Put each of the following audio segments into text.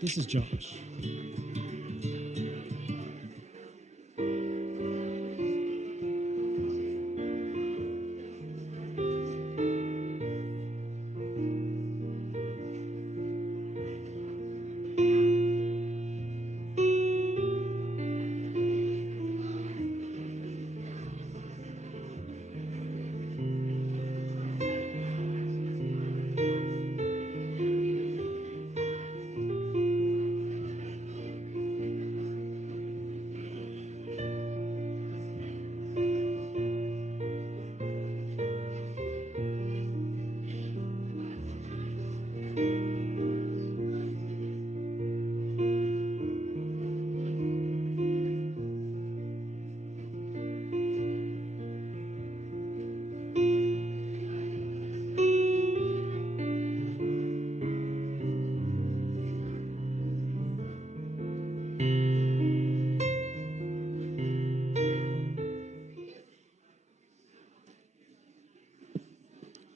This is Josh.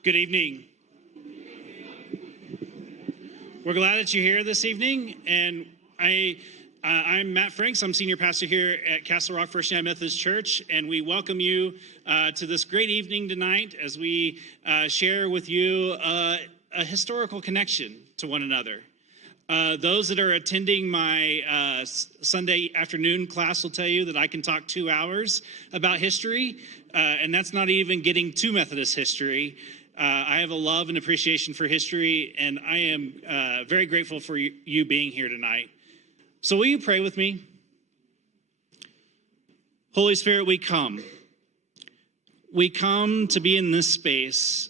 Good evening. We're glad that you're here this evening, and I'm Matt Franks. I'm senior pastor here at Castle Rock First United Methodist Church, and we welcome you to this great evening tonight as we share with you a historical connection to one another. Those that are attending my Sunday afternoon class will tell you that I can talk 2 hours about history, and that's not even getting to Methodist history. I have a love and appreciation for history, and I am very grateful for you being here tonight. So will you pray with me? Holy Spirit, we come. We come to be in this space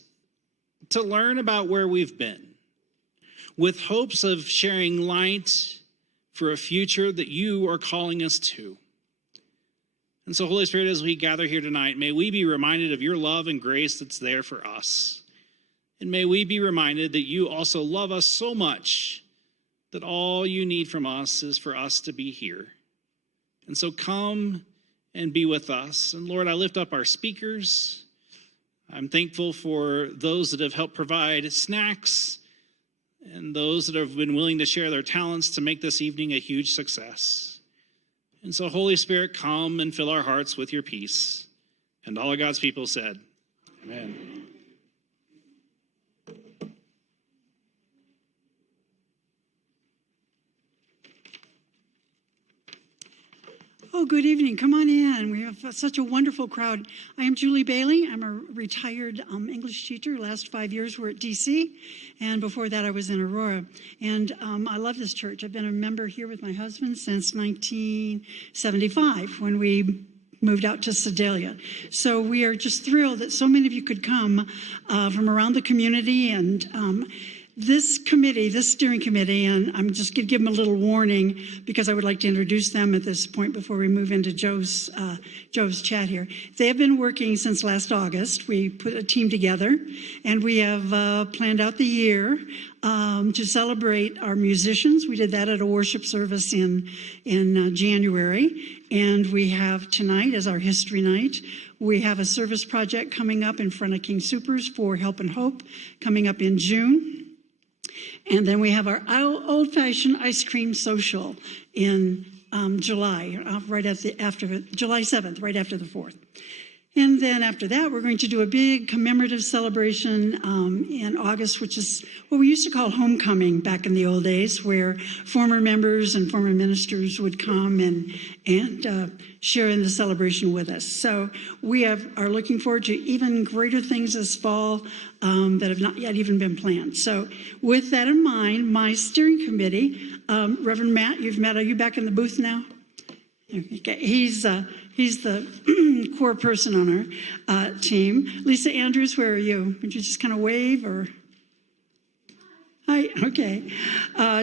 to learn about where we've been, with hopes of sharing light for a future that you are calling us to. And so, Holy Spirit, as we gather here tonight, may we be reminded of your love and grace that's there for us. And may we be reminded that you also love us so much that all you need from us is for us to be here. And so come and be with us. And Lord, I lift up our speakers. I'm thankful for those that have helped provide snacks and those that have been willing to share their talents to make this evening a huge success. And so, Holy Spirit, come and fill our hearts with your peace. And all of God's people said, amen. Oh, good evening. Come on in. We have such a wonderful crowd. I am Julie Bailey. I'm a retired English teacher. Last 5 years were at DC, and before that I was in Aurora. And I love this church. I've been a member here with my husband since 1975 when we moved out to Sedalia. So we are just thrilled that so many of you could come from around the community. And this committee, this steering committee, and I'm just going to give them a little warning because I would like to introduce them at this point before we move into Joe's chat here. They have been working since last August. We put a team together, and we have planned out the year to celebrate our musicians. We did that at a worship service in January, and we have tonight as our history night. We have a service project coming up in front of King Soopers for Help and Hope coming up in June. And then we have our old-fashioned ice cream social in July, July 7th, right after the 4th. And then after that, we're going to do a big commemorative celebration in August, which is what we used to call homecoming back in the old days, where former members and former ministers would come and share in the celebration with us. So we are looking forward to even greater things this fall that have not yet even been planned. So with that in mind, my steering committee, Reverend Matt, you've met. Are you back in the booth now? Okay, he's the core person on our team. Lisa Andrews, where are you? Would you just kind of wave or? Hi, okay.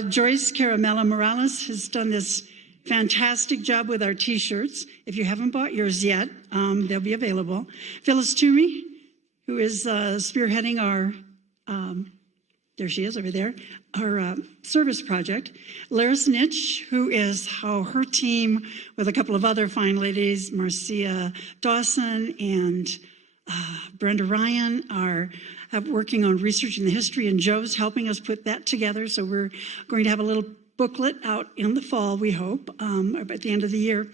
Joyce Caramella Morales has done this fantastic job with our t-shirts. If you haven't bought yours yet, they'll be available. Phyllis Toomey, who is spearheading our, there she is over there, our service project. Laris Nitch, who is her team with a couple of other fine ladies, Marcia Dawson and Brenda Ryan, are working on researching the history, and Joe's helping us put that together. So we're going to have a little booklet out in the fall, we hope, at the end of the year,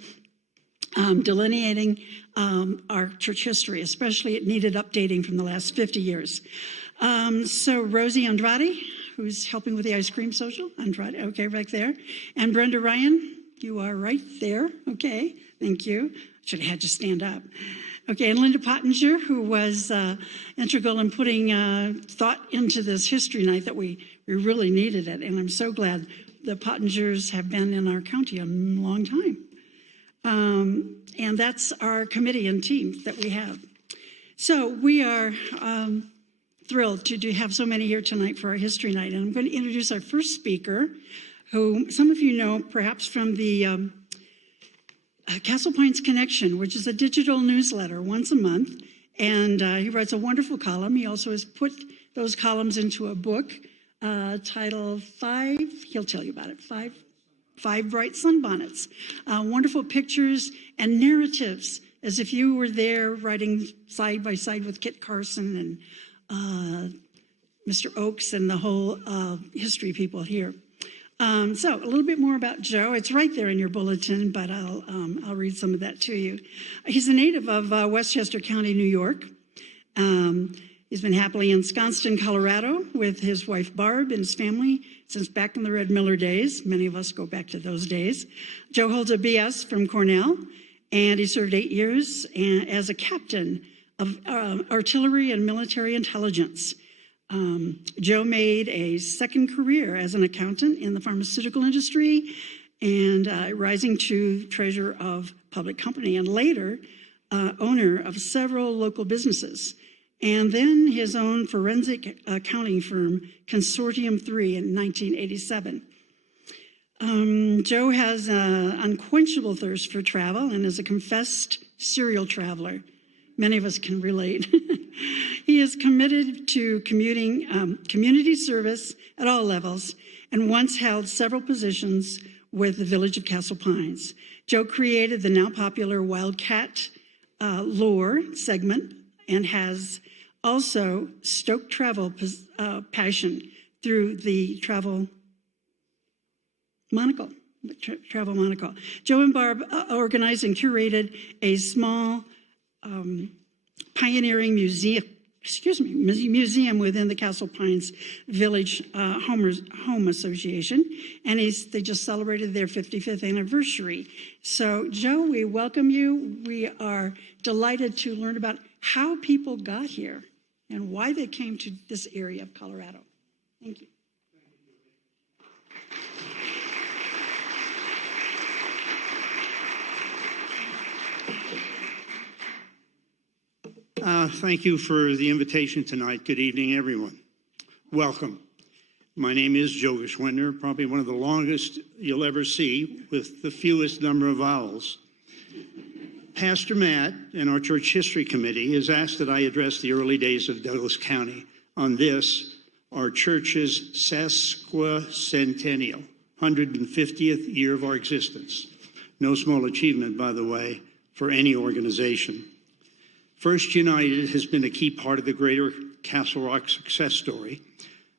delineating our church history, especially it needed updating from the last 50 years. So Rosie Andrade, who's helping with the ice cream social, Andrade, okay, right there. And Brenda Ryan, you are right there, okay, thank you. Should have had you stand up. Okay, and Linda Pottinger, who was integral in putting thought into this history night that we really needed it. And I'm so glad the Pottingers have been in our county a long time. And that's our committee and team that we have. So we are thrilled to have so many here tonight for our history night. And I'm going to introduce our first speaker, who some of you know perhaps from the Castle Pines Connection, which is a digital newsletter once a month. And he writes a wonderful column. He also has put those columns into a book titled he'll tell you about it, Five Bright Sunbonnets. Wonderful pictures and narratives, as if you were there writing side by side with Kit Carson and Mr. Oakes and the whole history people here. So a little bit more about Joe. It's right there in your bulletin, but I'll read some of that to you. He's a native of Westchester County, New York. He's been happily ensconced in Colorado with his wife Barb and his family since back in the Red Miller days. Many of us go back to those days. Joe holds a BS from Cornell, and he served 8 years as a captain of artillery and military intelligence. Joe made a second career as an accountant in the pharmaceutical industry and rising to treasurer of public company and later owner of several local businesses. And then his own forensic accounting firm, Consortium 3, in 1987. Joe has an unquenchable thirst for travel and is a confessed serial traveler. Many of us can relate. He is committed to community service at all levels and once held several positions with the Village of Castle Pines. Joe created the now popular Wildcat lore segment and has also stoked travel passion through the travel monocle. Joe and Barb organized and curated a small pioneering museum within the Castle Pines Village Home Association, and they just celebrated their 55th anniversary. So, Joe, we welcome you. We are delighted to learn about how people got here and why they came to this area of Colorado. Thank you. Thank you for the invitation tonight. Good evening, everyone. Welcome. My name is Joe Geschwindner, probably one of the longest you'll ever see with the fewest number of vowels. Pastor Matt and our church history committee has asked that I address the early days of Douglas County on this, our church's sesquicentennial, 150th year of our existence. No small achievement, by the way, for any organization. First United has been a key part of the greater Castle Rock success story,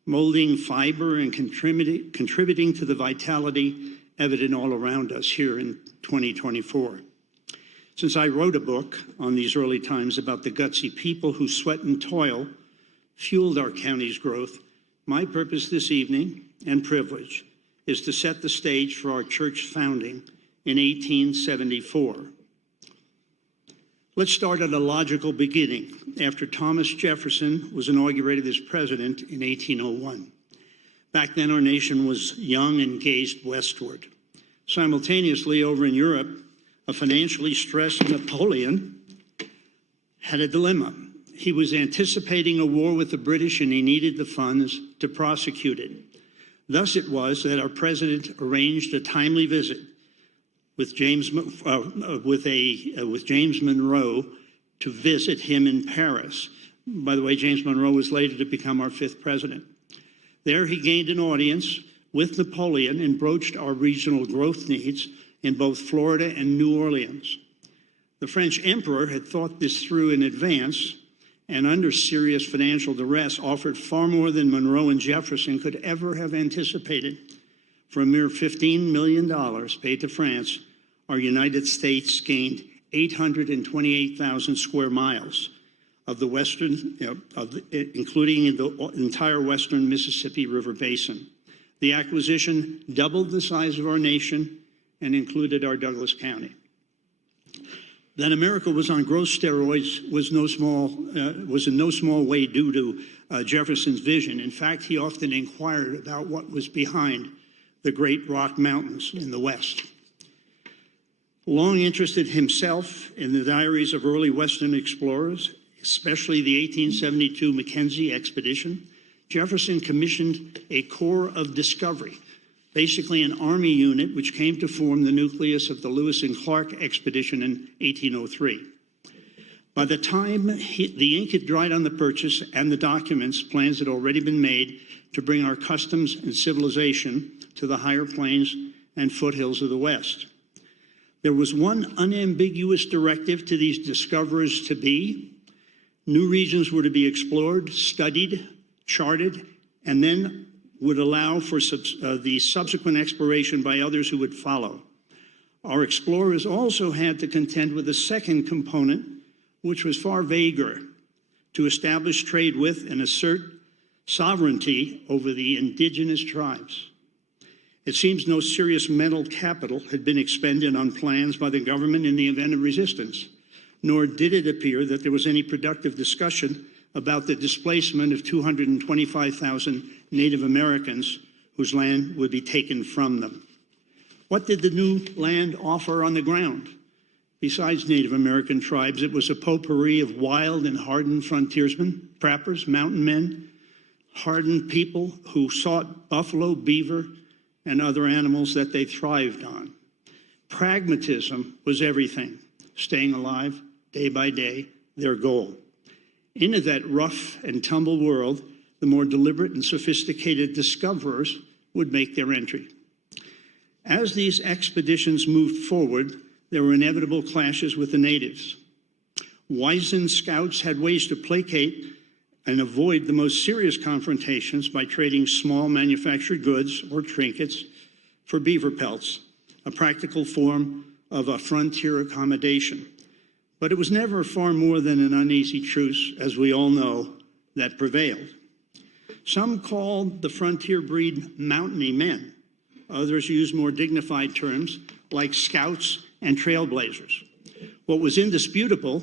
molding fiber and contributing to the vitality evident all around us here in 2024. Since I wrote a book on these early times about the gutsy people who sweat and toil fueled our county's growth, my purpose this evening and privilege is to set the stage for our church founding in 1874. Let's start at a logical beginning. After Thomas Jefferson was inaugurated as president in 1801. Back then, our nation was young and gazed westward. Simultaneously, over in Europe, a financially stressed Napoleon had a dilemma. He was anticipating a war with the British, and he needed the funds to prosecute it. Thus it was that our president arranged a timely visit with James Monroe to visit him in Paris. By the way, James Monroe was later to become our 5th president. There he gained an audience with Napoleon and broached our regional growth needs in both Florida and New Orleans. The French emperor had thought this through in advance and under serious financial duress offered far more than Monroe and Jefferson could ever have anticipated. For a mere $15 million paid to France, our United States gained 828,000 square miles of the western, including the entire western Mississippi River Basin. The acquisition doubled the size of our nation and included our Douglas County. That America was on growth steroids was in no small way due to Jefferson's vision. In fact, he often inquired about what was behind the great Rock Mountains in the West. Long interested himself in the diaries of early Western explorers, especially the 1872 Mackenzie expedition, Jefferson commissioned a Corps of Discovery, basically an Army unit which came to form the nucleus of the Lewis and Clark expedition in 1803. By the time the ink had dried on the purchase and the documents, plans had already been made to bring our customs and civilization to the higher plains and foothills of the West. There was one unambiguous directive to these discoverers to be: new regions were to be explored, studied, charted, and then would allow for the subsequent exploration by others who would follow. Our explorers also had to contend with a second component, which was far vaguer: to establish trade with and assert sovereignty over the indigenous tribes. It seems no serious mental capital had been expended on plans by the government in the event of resistance, nor did it appear that there was any productive discussion about the displacement of 225,000 Native Americans whose land would be taken from them. What did the new land offer on the ground? Besides Native American tribes, it was a potpourri of wild and hardened frontiersmen, trappers, mountain men, hardened people who sought buffalo, beaver, and other animals that they thrived on. Pragmatism was everything, staying alive day by day, their goal. Into that rough and tumble world, the more deliberate and sophisticated discoverers would make their entry. As these expeditions moved forward, there were inevitable clashes with the natives. Wizened scouts had ways to placate and avoid the most serious confrontations by trading small manufactured goods or trinkets for beaver pelts, a practical form of a frontier accommodation. But it was never far more than an uneasy truce, as we all know, that prevailed. Some called the frontier breed mountainy men. Others used more dignified terms like scouts and trailblazers. What was indisputable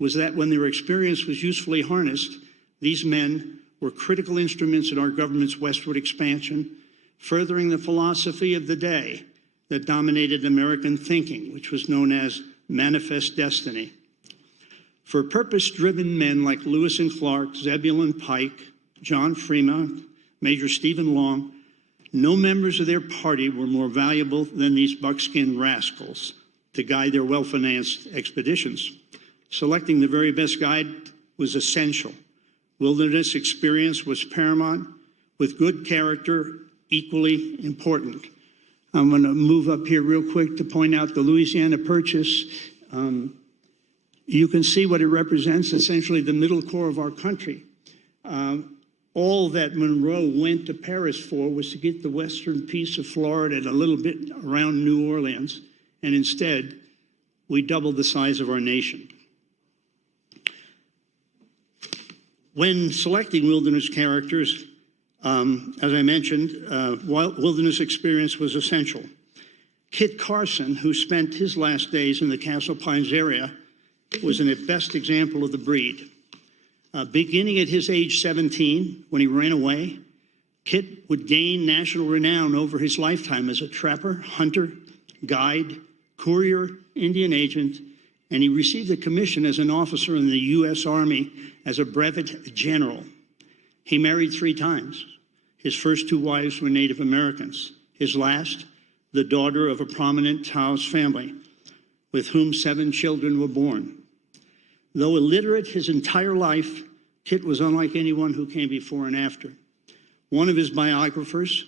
was that when their experience was usefully harnessed, these men were critical instruments in our government's westward expansion, furthering the philosophy of the day that dominated American thinking, which was known as manifest destiny. For purpose-driven men like Lewis and Clark, Zebulon Pike, John Fremont, Major Stephen Long, no members of their party were more valuable than these buckskin rascals to guide their well-financed expeditions. Selecting the very best guide was essential. Wilderness experience was paramount, with good character equally important. I'm going to move up here real quick to point out the Louisiana Purchase. You can see what it represents, essentially the middle core of our country. All that Monroe went to Paris for was to get the western piece of Florida and a little bit around New Orleans, and instead, we doubled the size of our nation. When selecting wilderness characters, as I mentioned, wilderness experience was essential. Kit Carson, who spent his last days in the Castle Pines area, was the best example of the breed. Beginning at his age 17, when he ran away, Kit would gain national renown over his lifetime as a trapper, hunter, guide, courier, Indian agent, and he received a commission as an officer in the U.S. Army as a brevet general. He married 3 times. His first 2 wives were Native Americans. His last, the daughter of a prominent Taos family, with whom 7 children were born. Though illiterate his entire life, Kit was unlike anyone who came before and after. One of his biographers,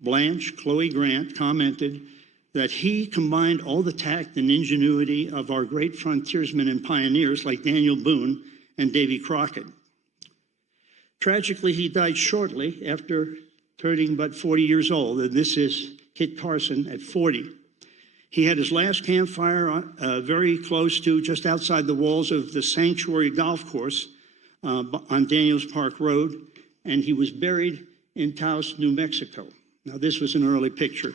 Blanche Chloe Grant, commented that he combined all the tact and ingenuity of our great frontiersmen and pioneers like Daniel Boone and Davy Crockett. Tragically, he died shortly after turning but 40 years old, and this is Kit Carson at 40. He had his last campfire very close to, just outside the walls of the Sanctuary Golf Course on Daniels Park Road, and he was buried in Taos, New Mexico. Now, this was an early picture.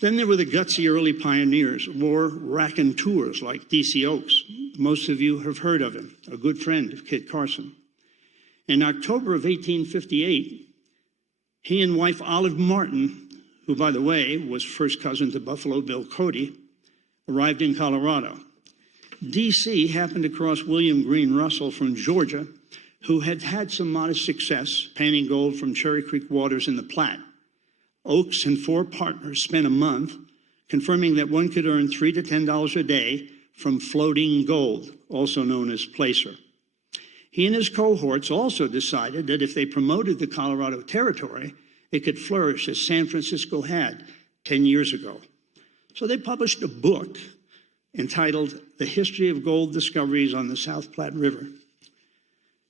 Then there were the gutsy early pioneers, or raconteurs like D.C. Oaks. Most of you have heard of him, a good friend of Kit Carson. In October of 1858, he and wife Olive Martin, who, by the way, was first cousin to Buffalo Bill Cody, arrived in Colorado. D.C. happened across William Green Russell from Georgia, who had had some modest success panning gold from Cherry Creek waters in the Platte. Oaks and 4 partners spent a month confirming that one could earn $3 to $10 a day from floating gold, also known as placer. He and his cohorts also decided that if they promoted the Colorado Territory, it could flourish as San Francisco had 10 years ago. So they published a book entitled The History of Gold Discoveries on the South Platte River.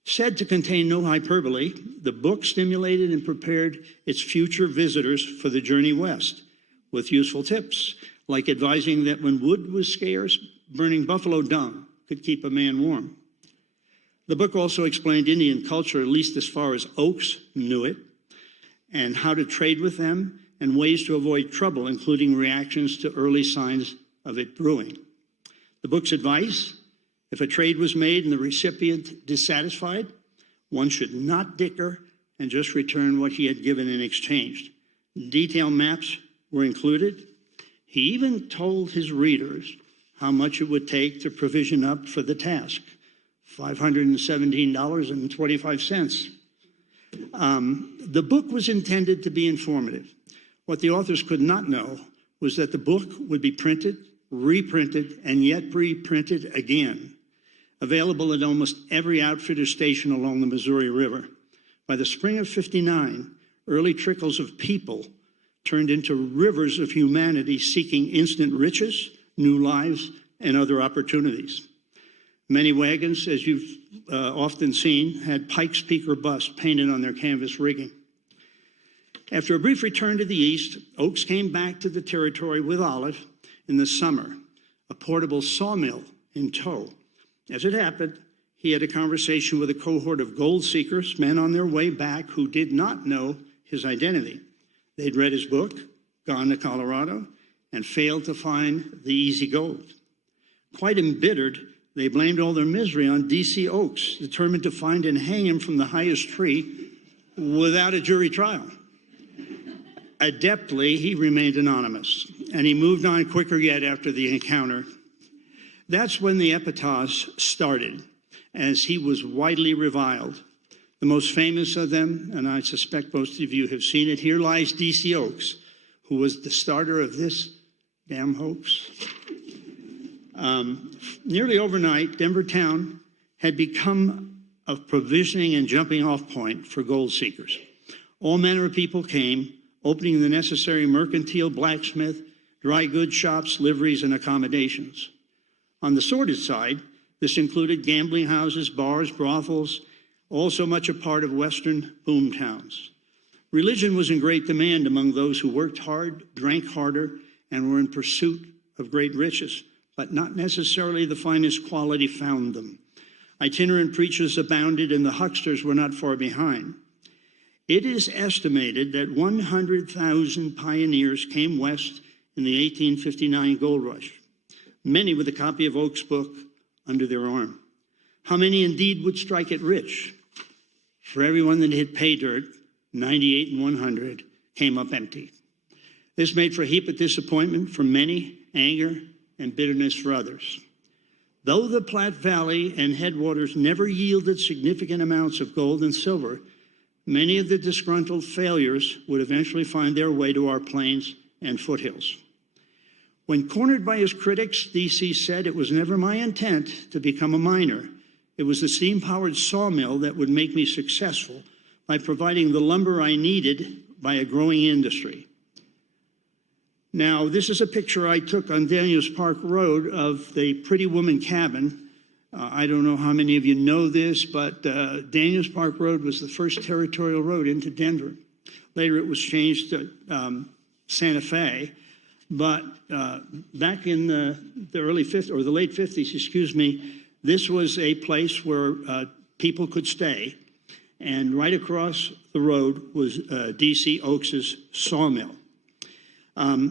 Said to contain no hyperbole, the book stimulated and prepared its future visitors for the journey west with useful tips, like advising that when wood was scarce, burning buffalo dung could keep a man warm. The book also explained Indian culture, at least as far as Oaks knew it, and how to trade with them and ways to avoid trouble, including reactions to early signs of it brewing. The book's advice: if a trade was made and the recipient dissatisfied, one should not dicker and just return what he had given in exchange. Detailed maps were included. He even told his readers how much it would take to provision up for the task, $517.25. The book was intended to be informative. What the authors could not know was that the book would be printed, reprinted, and yet reprinted again, available at almost every outfitter station along the Missouri River. By the spring of '59, early trickles of people turned into rivers of humanity seeking instant riches, new lives, and other opportunities. Many wagons, as you've often seen, had Pikes Peak or Bust painted on their canvas rigging. After a brief return to the east, Oaks came back to the territory with Olive in the summer, a portable sawmill in tow. As it happened, he had a conversation with a cohort of gold seekers, men on their way back who did not know his identity. They'd read his book, gone to Colorado, and failed to find the easy gold. Quite embittered, they blamed all their misery on D.C. Oaks, determined to find and hang him from the highest tree without a jury trial. Adeptly, he remained anonymous, and he moved on quicker yet after the encounter. That's when the epitaphs started, as he was widely reviled. The most famous of them, and I suspect most of you have seen it, here lies D.C. Oaks, who was the starter of this damn hoax. Nearly overnight, Denver town had become a provisioning and jumping off point for gold seekers. All manner of people came, opening the necessary mercantile, blacksmith, dry goods shops, liveries, and accommodations. On the sordid side, this included gambling houses, bars, brothels, all so much a part of Western boom towns. Religion was in great demand among those who worked hard, drank harder, and were in pursuit of great riches, but not necessarily the finest quality found them. Itinerant preachers abounded, and the hucksters were not far behind. It is estimated that 100,000 pioneers came west in the 1859 gold rush, many with a copy of Oaks' book under their arm. How many indeed would strike it rich? For everyone that hit pay dirt, 98 and 100 came up empty. This made for a heap of disappointment for many, anger, and bitterness for others. Though the Platte Valley and headwaters never yielded significant amounts of gold and silver, many of the disgruntled failures would eventually find their way to our plains and foothills. When cornered by his critics, D.C. said, "It was never my intent to become a miner. It was the steam-powered sawmill that would make me successful by providing the lumber I needed by a growing industry." Now, this is a picture I took on Daniels Park Road of the Pretty Woman cabin I don't know how many of you know this, but Daniels Park Road was the first territorial road into Denver. Later, it was changed to Santa Fe. But back in the early 50s, or the late 50s, excuse me, this was a place where people could stay. And right across the road was D.C. Oaks's sawmill.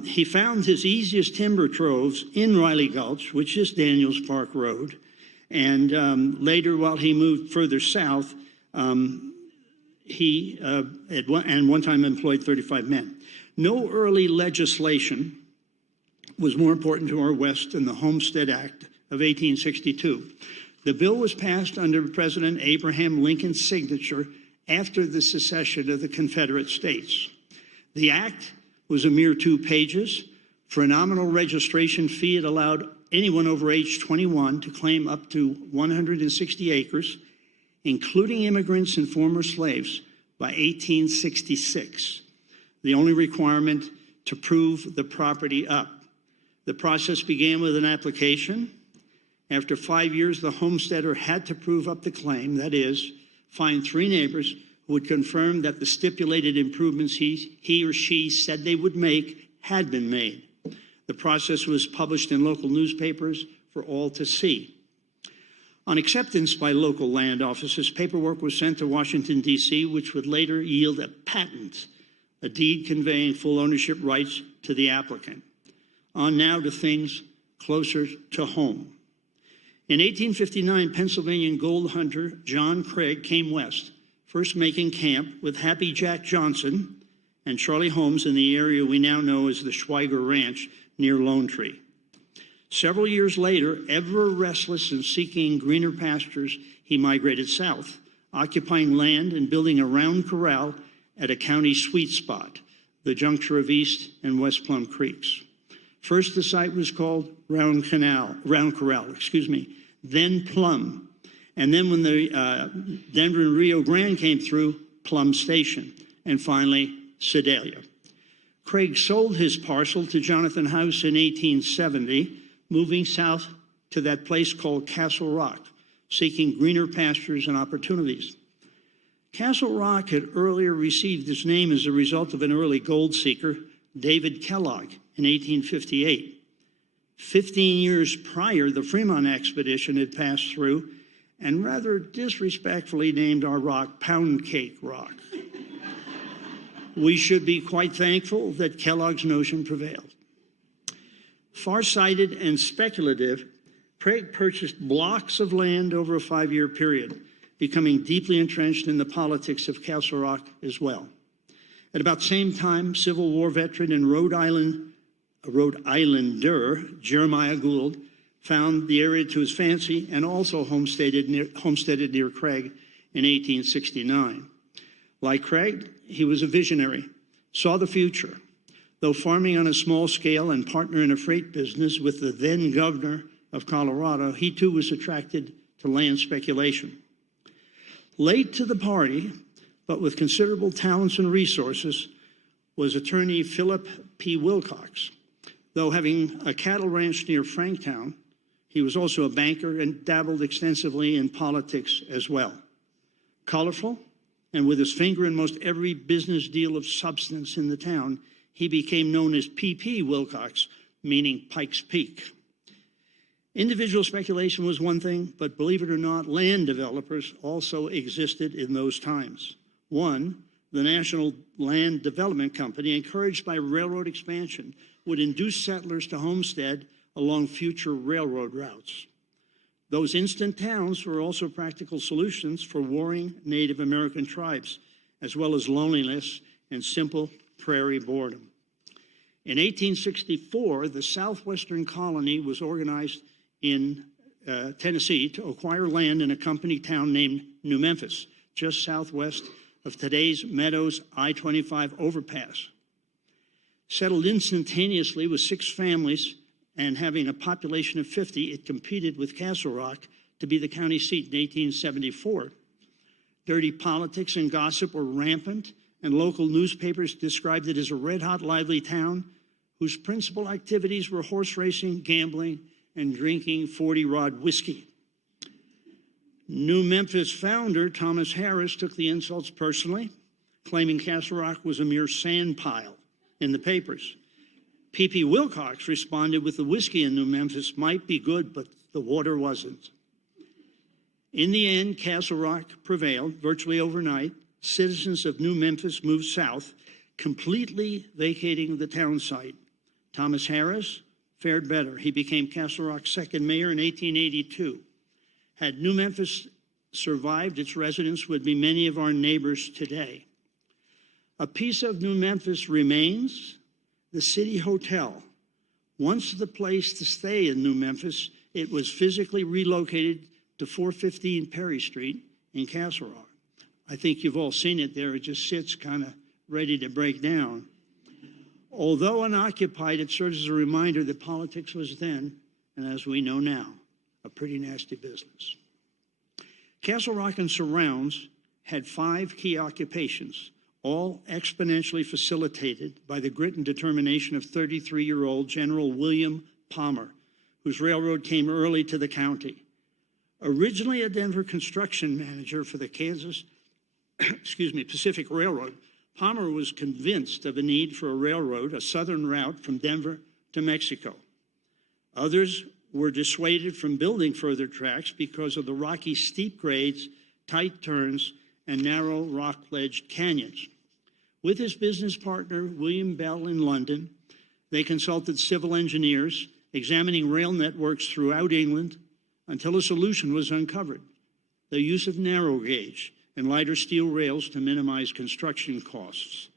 He found his easiest timber troves in Riley Gulch, which is Daniels Park Road. And later, while he moved further south, he at one time employed 35 men. No early legislation was more important to our West than the Homestead Act of 1862. The bill was passed under President Abraham Lincoln's signature after the secession of the Confederate States. The act was a mere 2 pages. For a nominal registration fee, it allowed anyone over age 21 to claim up to 160 acres, including immigrants and former slaves, by 1866. The only requirement to prove the property up. The process began with an application. After 5 years, the homesteader had to prove up the claim, that is, find 3 neighbors who would confirm that the stipulated improvements he or she said they would make had been made. The process was published in local newspapers for all to see. On acceptance by local land offices, paperwork was sent to Washington, D.C., which would later yield a patent, a deed conveying full ownership rights to the applicant. On now to things closer to home. In 1859, Pennsylvania gold hunter John Craig came west, first making camp with Happy Jack Johnson and Charlie Holmes in the area we now know as the Schweiger Ranch near Lone Tree. Several years later, ever restless and seeking greener pastures, he migrated south, occupying land and building a round corral at a county sweet spot, the juncture of East and West Plum Creeks. First, the site was called Round Corral, then Plum. And then when the Denver and Rio Grande came through, Plum Station. And finally, Sedalia. Craig sold his parcel to Jonathan House in 1870, moving south to that place called Castle Rock, seeking greener pastures and opportunities. Castle Rock had earlier received its name as a result of an early gold seeker, David Kellogg, in 1858. 15 years prior, the Fremont expedition had passed through and rather disrespectfully named our rock Pound Cake Rock. We should be quite thankful that Kellogg's notion prevailed. Far-sighted and speculative, Craig purchased blocks of land over a 5-year period, becoming deeply entrenched in the politics of Castle Rock as well. At about the same time, Civil War veteran and Rhode Islander Jeremiah Gould found the area to his fancy and also homesteaded near Craig in 1869. Like Craig, he was a visionary, saw the future. Though farming on a small scale and partner in a freight business with the then governor of Colorado, he too was attracted to land speculation. Late to the party, but with considerable talents and resources, was attorney Philip P. Wilcox. Though having a cattle ranch near Franktown, he was also a banker and dabbled extensively in politics as well. Colorful, and with his finger in most every business deal of substance in the town, he became known as P.P. Wilcox, meaning Pikes Peak. Individual speculation was one thing, but believe it or not, land developers also existed in those times. One, the National Land Development Company, encouraged by railroad expansion, would induce settlers to homestead along future railroad routes. Those instant towns were also practical solutions for warring Native American tribes, as well as loneliness and simple prairie boredom. In 1864, the Southwestern Colony was organized in Tennessee to acquire land in a company town named New Memphis, just southwest of today's Meadows I-25 overpass. Settled instantaneously with 6 families and having a population of 50, it competed with Castle Rock to be the county seat in 1874. Dirty politics and gossip were rampant, and local newspapers described it as a red-hot, lively town whose principal activities were horse racing, gambling, and drinking 40-rod whiskey. New Memphis founder Thomas Harris took the insults personally, claiming Castle Rock was a mere sand pile in the papers. P.P. Wilcox responded with the whiskey in New Memphis might be good, but the water wasn't. In the end, Castle Rock prevailed virtually overnight. Citizens of New Memphis moved south, completely vacating the town site. Thomas Harris fared better. He became Castle Rock's second mayor in 1882. Had New Memphis survived, its residents would be many of our neighbors today. A piece of New Memphis remains, the City Hotel. Once the place to stay in New Memphis, it was physically relocated to 415 Perry Street in Castle Rock. I think you've all seen it there. It just sits kind of ready to break down. Although unoccupied, it serves as a reminder that politics was then, and as we know now, a pretty nasty business. Castle Rock and surrounds had 5 key occupations, all exponentially facilitated by the grit and determination of 33-year-old General William Palmer, whose railroad came early to the county. Originally a Denver construction manager for the Pacific Railroad, Palmer was convinced of a need for a railroad, a southern route from Denver to Mexico. Others were dissuaded from building further tracks because of the rocky steep grades, tight turns, and narrow rock-ledged canyons. With his business partner, William Bell, in London, they consulted civil engineers, examining rail networks throughout England until a solution was uncovered: the use of narrow gauge and lighter steel rails to minimize construction costs.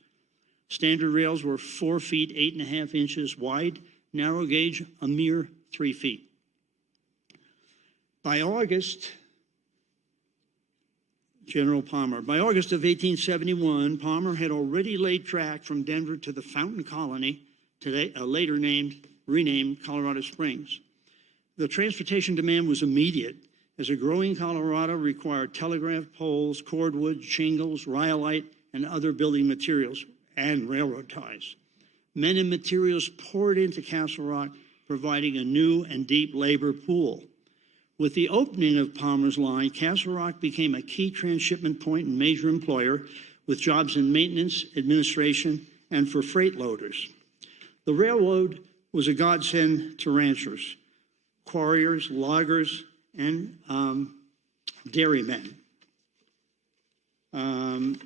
Standard rails were 4 feet, 8.5 inches wide, narrow gauge a mere 3 feet. By August of 1871, Palmer had already laid track from Denver to the Fountain Colony, today later renamed Colorado Springs. The transportation demand was immediate, as a growing Colorado required telegraph poles, cordwood, shingles, rhyolite, and other building materials, and railroad ties. Men and materials poured into Castle Rock, providing a new and deep labor pool. With the opening of Palmer's line, Castle Rock became a key transshipment point and major employer, with jobs in maintenance, administration, and for freight loaders. The railroad was a godsend to ranchers, quarriers, loggers, and dairymen.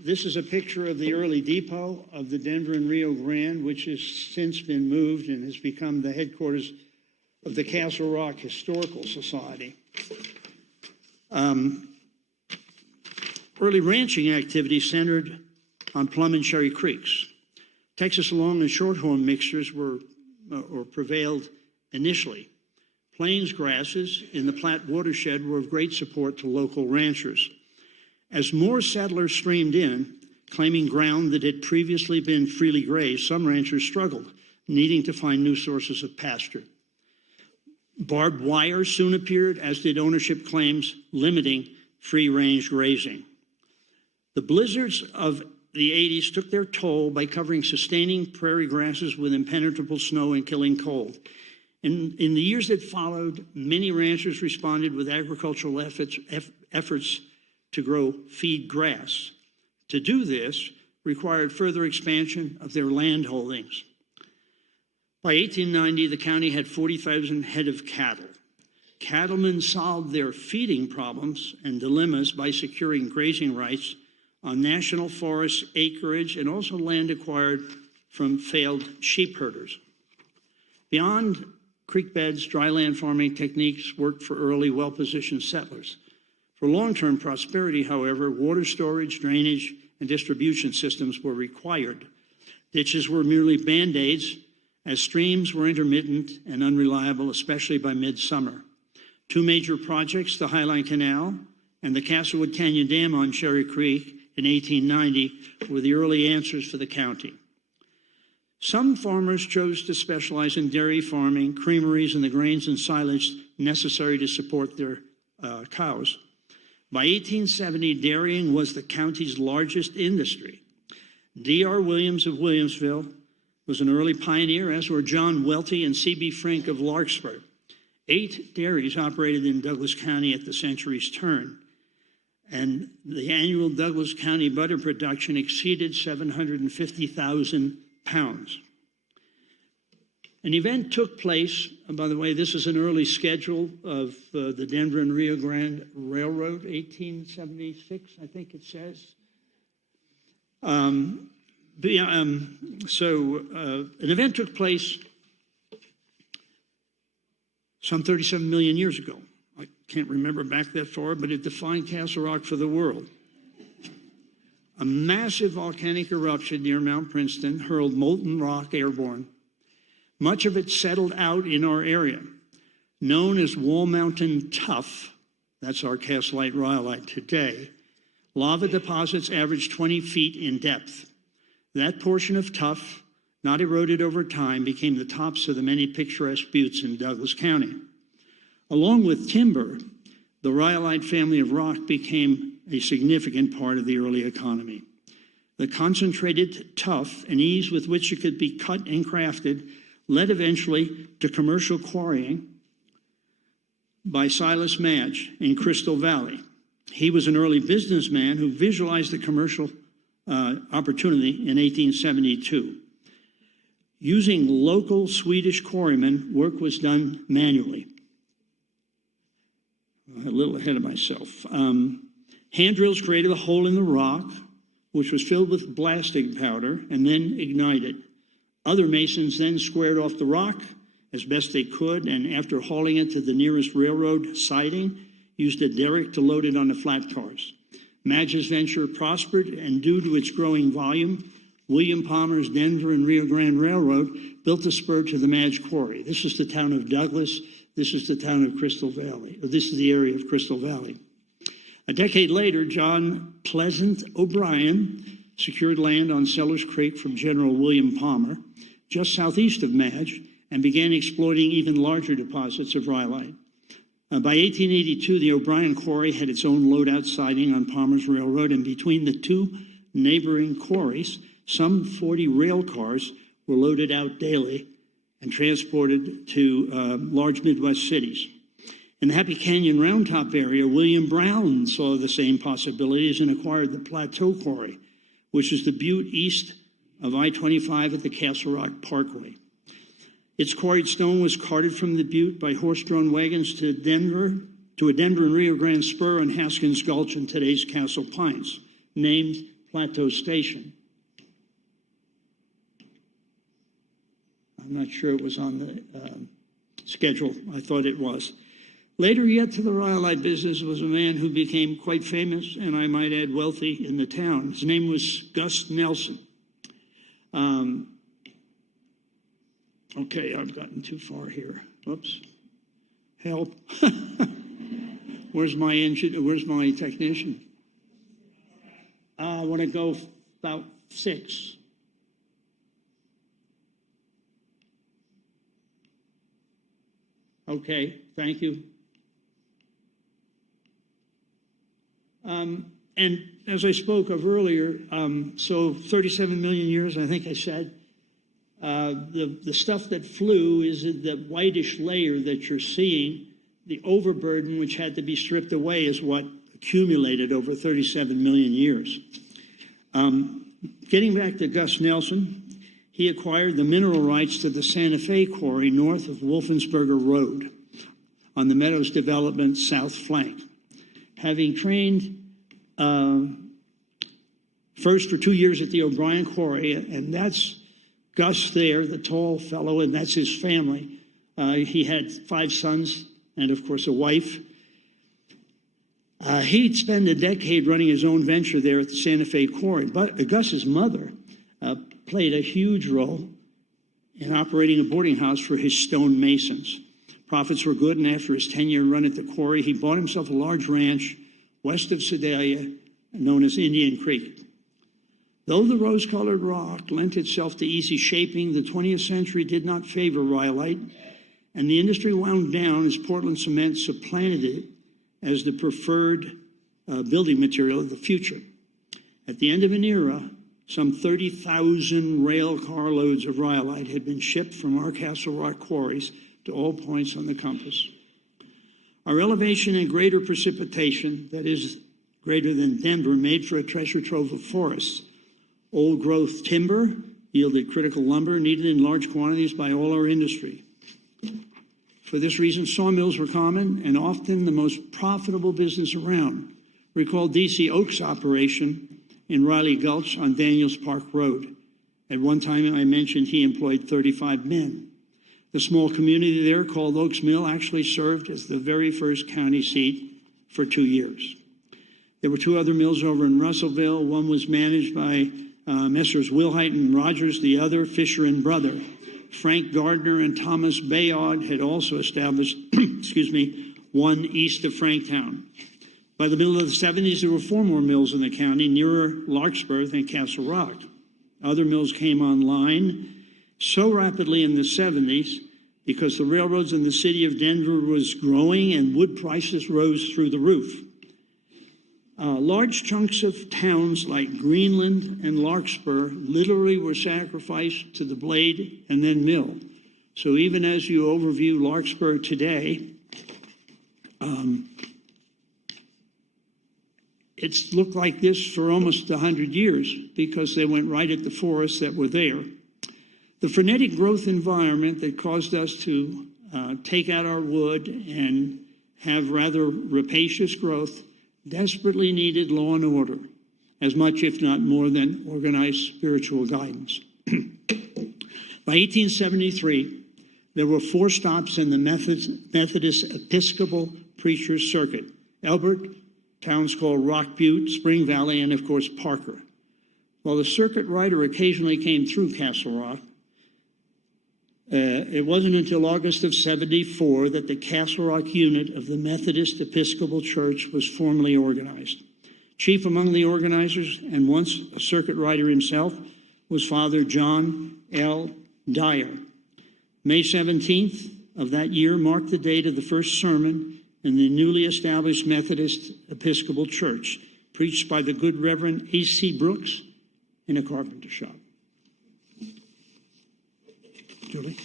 This is a picture of the early depot of the Denver and Rio Grande, which has since been moved and has become the headquarters of the Castle Rock Historical Society. Early ranching activity centered on Plum and Cherry Creeks. Texas long and shorthorn mixtures prevailed initially. Plains grasses in the Platte watershed were of great support to local ranchers. As more settlers streamed in, claiming ground that had previously been freely grazed, some ranchers struggled, needing to find new sources of pasture. Barbed wire soon appeared, as did ownership claims limiting free-range grazing. The blizzards of the 80s took their toll by covering sustaining prairie grasses with impenetrable snow and killing cold. In the years that followed, many ranchers responded with agricultural efforts to grow feed grass. To do this required further expansion of their land holdings. By 1890, the county had 40,000 head of cattle. Cattlemen solved their feeding problems and dilemmas by securing grazing rights on national forest acreage and also land acquired from failed sheep herders. Beyond creek beds, dryland farming techniques worked for early, well-positioned settlers. For long-term prosperity, however, water storage, drainage, and distribution systems were required. Ditches were merely Band-Aids, as streams were intermittent and unreliable, especially by midsummer. 2 major projects, the Highline Canal and the Castlewood Canyon Dam on Cherry Creek in 1890, were the early answers for the county. Some farmers chose to specialize in dairy farming, creameries, and the grains and silage necessary to support their cows. By 1870, dairying was the county's largest industry. D.R. Williams of Williamsville was an early pioneer, as were John Welty and C.B. Frink of Larkspur. 8 dairies operated in Douglas County at the century's turn. and the annual Douglas County butter production exceeded 750,000 pounds. An event took place, and by the way, this is an early schedule of the Denver and Rio Grande Railroad, 1876, I think it says. An event took place some 37 million years ago. I can't remember back that far, but it defined Castle Rock for the world. A massive volcanic eruption near Mount Princeton hurled molten rock airborne. Much of it settled out in our area. Known as Wall Mountain Tuff, that's our castolite rhyolite today, lava deposits average 20 feet in depth. That portion of tuff, not eroded over time, became the tops of the many picturesque buttes in Douglas County. Along with timber, the rhyolite family of rock became a significant part of the early economy. The concentrated tuff and ease with which it could be cut and crafted led eventually to commercial quarrying by Silas Madge in Crystal Valley. He was an early businessman who visualized the commercial opportunity in 1872. Using local Swedish quarrymen, work was done manually. A little ahead of myself. Hand drills created a hole in the rock, which was filled with blasting powder and then ignited. Other masons then squared off the rock as best they could, and after hauling it to the nearest railroad siding, used a derrick to load it on the flat cars. Madge's venture prospered, and due to its growing volume, William Palmer's Denver and Rio Grande Railroad built a spur to the Madge Quarry. This is the town of Douglas. This is the town of Crystal Valley. This is the area of Crystal Valley. A decade later, John Pleasant O'Brien secured land on Sellers Creek from General William Palmer, just southeast of Madge, and began exploiting even larger deposits of rhyolite. By 1882, the O'Brien Quarry had its own loadout siding on Palmer's Railroad, and between the two neighboring quarries, some 40 rail cars were loaded out daily and transported to large Midwest cities. In the Happy Canyon Round Top area, William Brown saw the same possibilities and acquired the Plateau Quarry, which is the butte east of I-25 at the Castle Rock Parkway. Its quarried stone was carted from the butte by horse-drawn wagons to a Denver and Rio Grande spur on Haskins Gulch in today's Castle Pines, named Plateau Station. I'm not sure it was on the schedule. I thought it was. Later yet to the rhyolite business was a man who became quite famous, and I might add wealthy, in the town. His name was Gus Nelson. Okay, I've gotten too far here. Whoops. Help. Where's my technician? I want to go about 6. Okay, thank you. And as I spoke of earlier, so 37 million years, I think I said, the stuff that flew is the whitish layer that you're seeing. The overburden, which had to be stripped away, is what accumulated over 37 million years. Getting back to Gus Nelson, he acquired the mineral rights to the Santa Fe Quarry north of Wolfensberger Road on the Meadows Development south flank. Having trained first for 2 years at the O'Brien Quarry, and that's Gus there, the tall fellow, and that's his family. He had 5 sons and, of course, a wife. He'd spend a decade running his own venture there at the Santa Fe Quarry. But Gus's mother played a huge role in operating a boarding house for his stone masons. Profits were good, and after his 10-year run at the quarry, he bought himself a large ranch west of Sedalia, known as Indian Creek. Though the rose-colored rock lent itself to easy shaping, the 20th century did not favor rhyolite, and the industry wound down as Portland cement supplanted it as the preferred building material of the future. At the end of an era, some 30,000 rail carloads of rhyolite had been shipped from our Castle Rock quarries to all points on the compass. Our elevation and greater precipitation, that is, greater than Denver, made for a treasure trove of forests. Old growth timber yielded critical lumber needed in large quantities by all our industry. For this reason, sawmills were common and often the most profitable business around. Recall D.C. Oak's operation in Riley Gulch on Daniels Park Road. At one time, I mentioned he employed 35 men. The small community there called Oaks Mill actually served as the very first county seat for 2 years. There were 2 other mills over in Russellville. One was managed by Messrs. Wilhite and Rogers, the other Fisher and Brother. Frank Gardner and Thomas Bayard had also established, one east of Franktown. By the middle of the 70s, there were 4 more mills in the county, nearer Larkspur than Castle Rock. Other mills came online so rapidly in the 70s because the railroads in the city of Denver was growing and wood prices rose through the roof. Large chunks of towns like Greenland and Larkspur literally were sacrificed to the blade and then mill. So even as you overview Larkspur today, it's looked like this for almost 100 years because they went right at the forests that were there. The frenetic growth environment that caused us to take out our wood and have rather rapacious growth desperately needed law and order, as much, if not more, than organized spiritual guidance. By 1873, there were 4 stops in the Methodist Episcopal Preachers Circuit: Elbert, towns called Rock Butte, Spring Valley, and of course Parker. While the circuit rider occasionally came through Castle Rock, it wasn't until August of '74 that the Castle Rock unit of the Methodist Episcopal Church was formally organized. Chief among the organizers, and once a circuit rider himself, was Father John L. Dyer. May 17th of that year marked the date of the first sermon in the newly established Methodist Episcopal Church, preached by the good Reverend A.C. Brooks in a carpenter shop. Julie?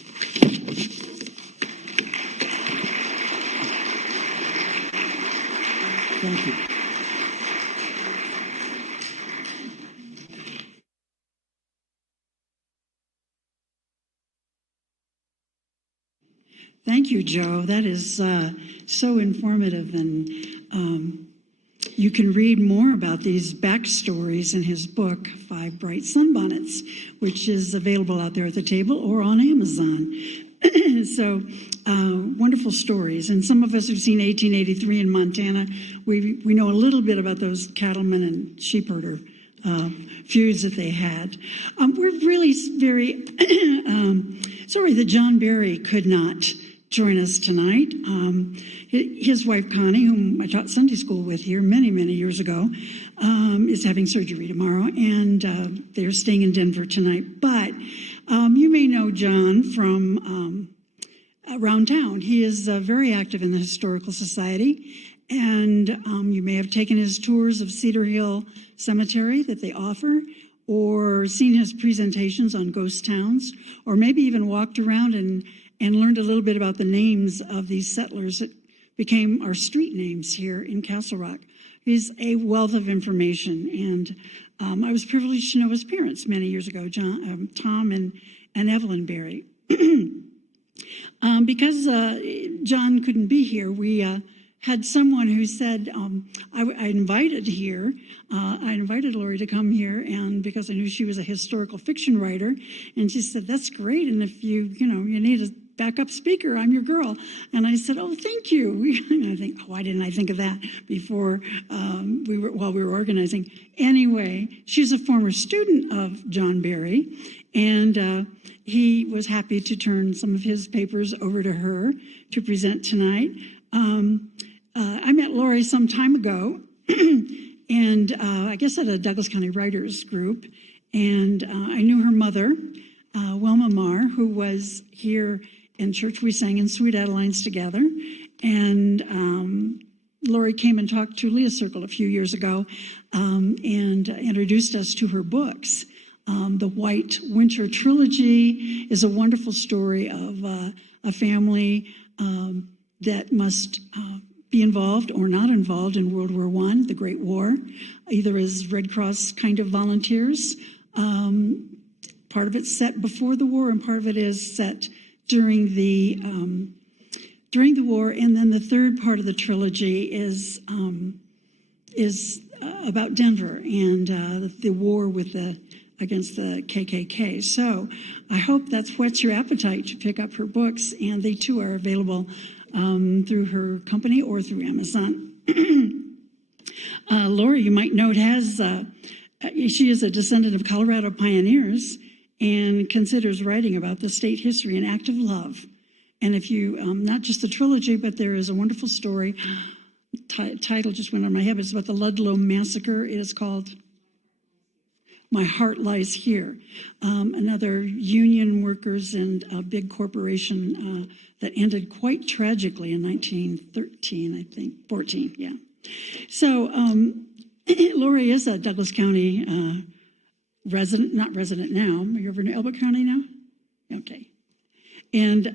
Thank you. Thank you, Joe. That is so informative, and you can read more about these backstories in his book, 5 Bright Sunbonnets, which is available out there at the table or on Amazon. So wonderful stories. And some of us who've seen 1883 in Montana, we know a little bit about those cattlemen and sheep herder feuds that they had. We're really very sorry that John Barry could not join us tonight. His wife, Connie, whom I taught Sunday school with here many, many years ago, is having surgery tomorrow, and they're staying in Denver tonight. But you may know John from around town. He is very active in the Historical Society, and you may have taken his tours of Cedar Hill Cemetery that they offer, or seen his presentations on ghost towns, or maybe even walked around and learned a little bit about the names of these settlers that became our street names here in Castle Rock. He's a wealth of information, and I was privileged to know his parents many years ago, Tom and Evelyn Barry. Because John couldn't be here, we had someone who said, I invited Lori to come here, and because I knew she was a historical fiction writer, and she said, that's great, and if you need a backup speaker, I'm your girl. And I said, oh, thank you. And I think, why didn't I think of that before while we were organizing? Anyway, she's a former student of John Barry, and he was happy to turn some of his papers over to her to present tonight. I met Lori some time ago, and I guess at a Douglas County Writers group, and I knew her mother, Wilma Marr, who was here in church. We sang in Sweet Adelines together, and Lori came and talked to Leah Circle a few years ago and introduced us to her books. The White Winter Trilogy is a wonderful story of a family that must be involved or not involved in World War I, the Great War, either as Red Cross kind of volunteers. Part of it's set before the war, and part of it is set during the war. And then the third part of the trilogy is about Denver and the war against the KKK. So I hope that whets your appetite to pick up her books, and they too are available through her company or through Amazon. Lori, you might note, she is a descendant of Colorado pioneers and considers writing about the state history an act of love. And if you, not just the trilogy, but there is a wonderful story, title just went on my head, it's about the Ludlow Massacre. It is called My Heart Lies Here. Another union workers and a big corporation that ended quite tragically in 1913, I think, 14, yeah. So Lori is a Douglas County resident, not resident now. You're over in Elbert County now? Okay. And,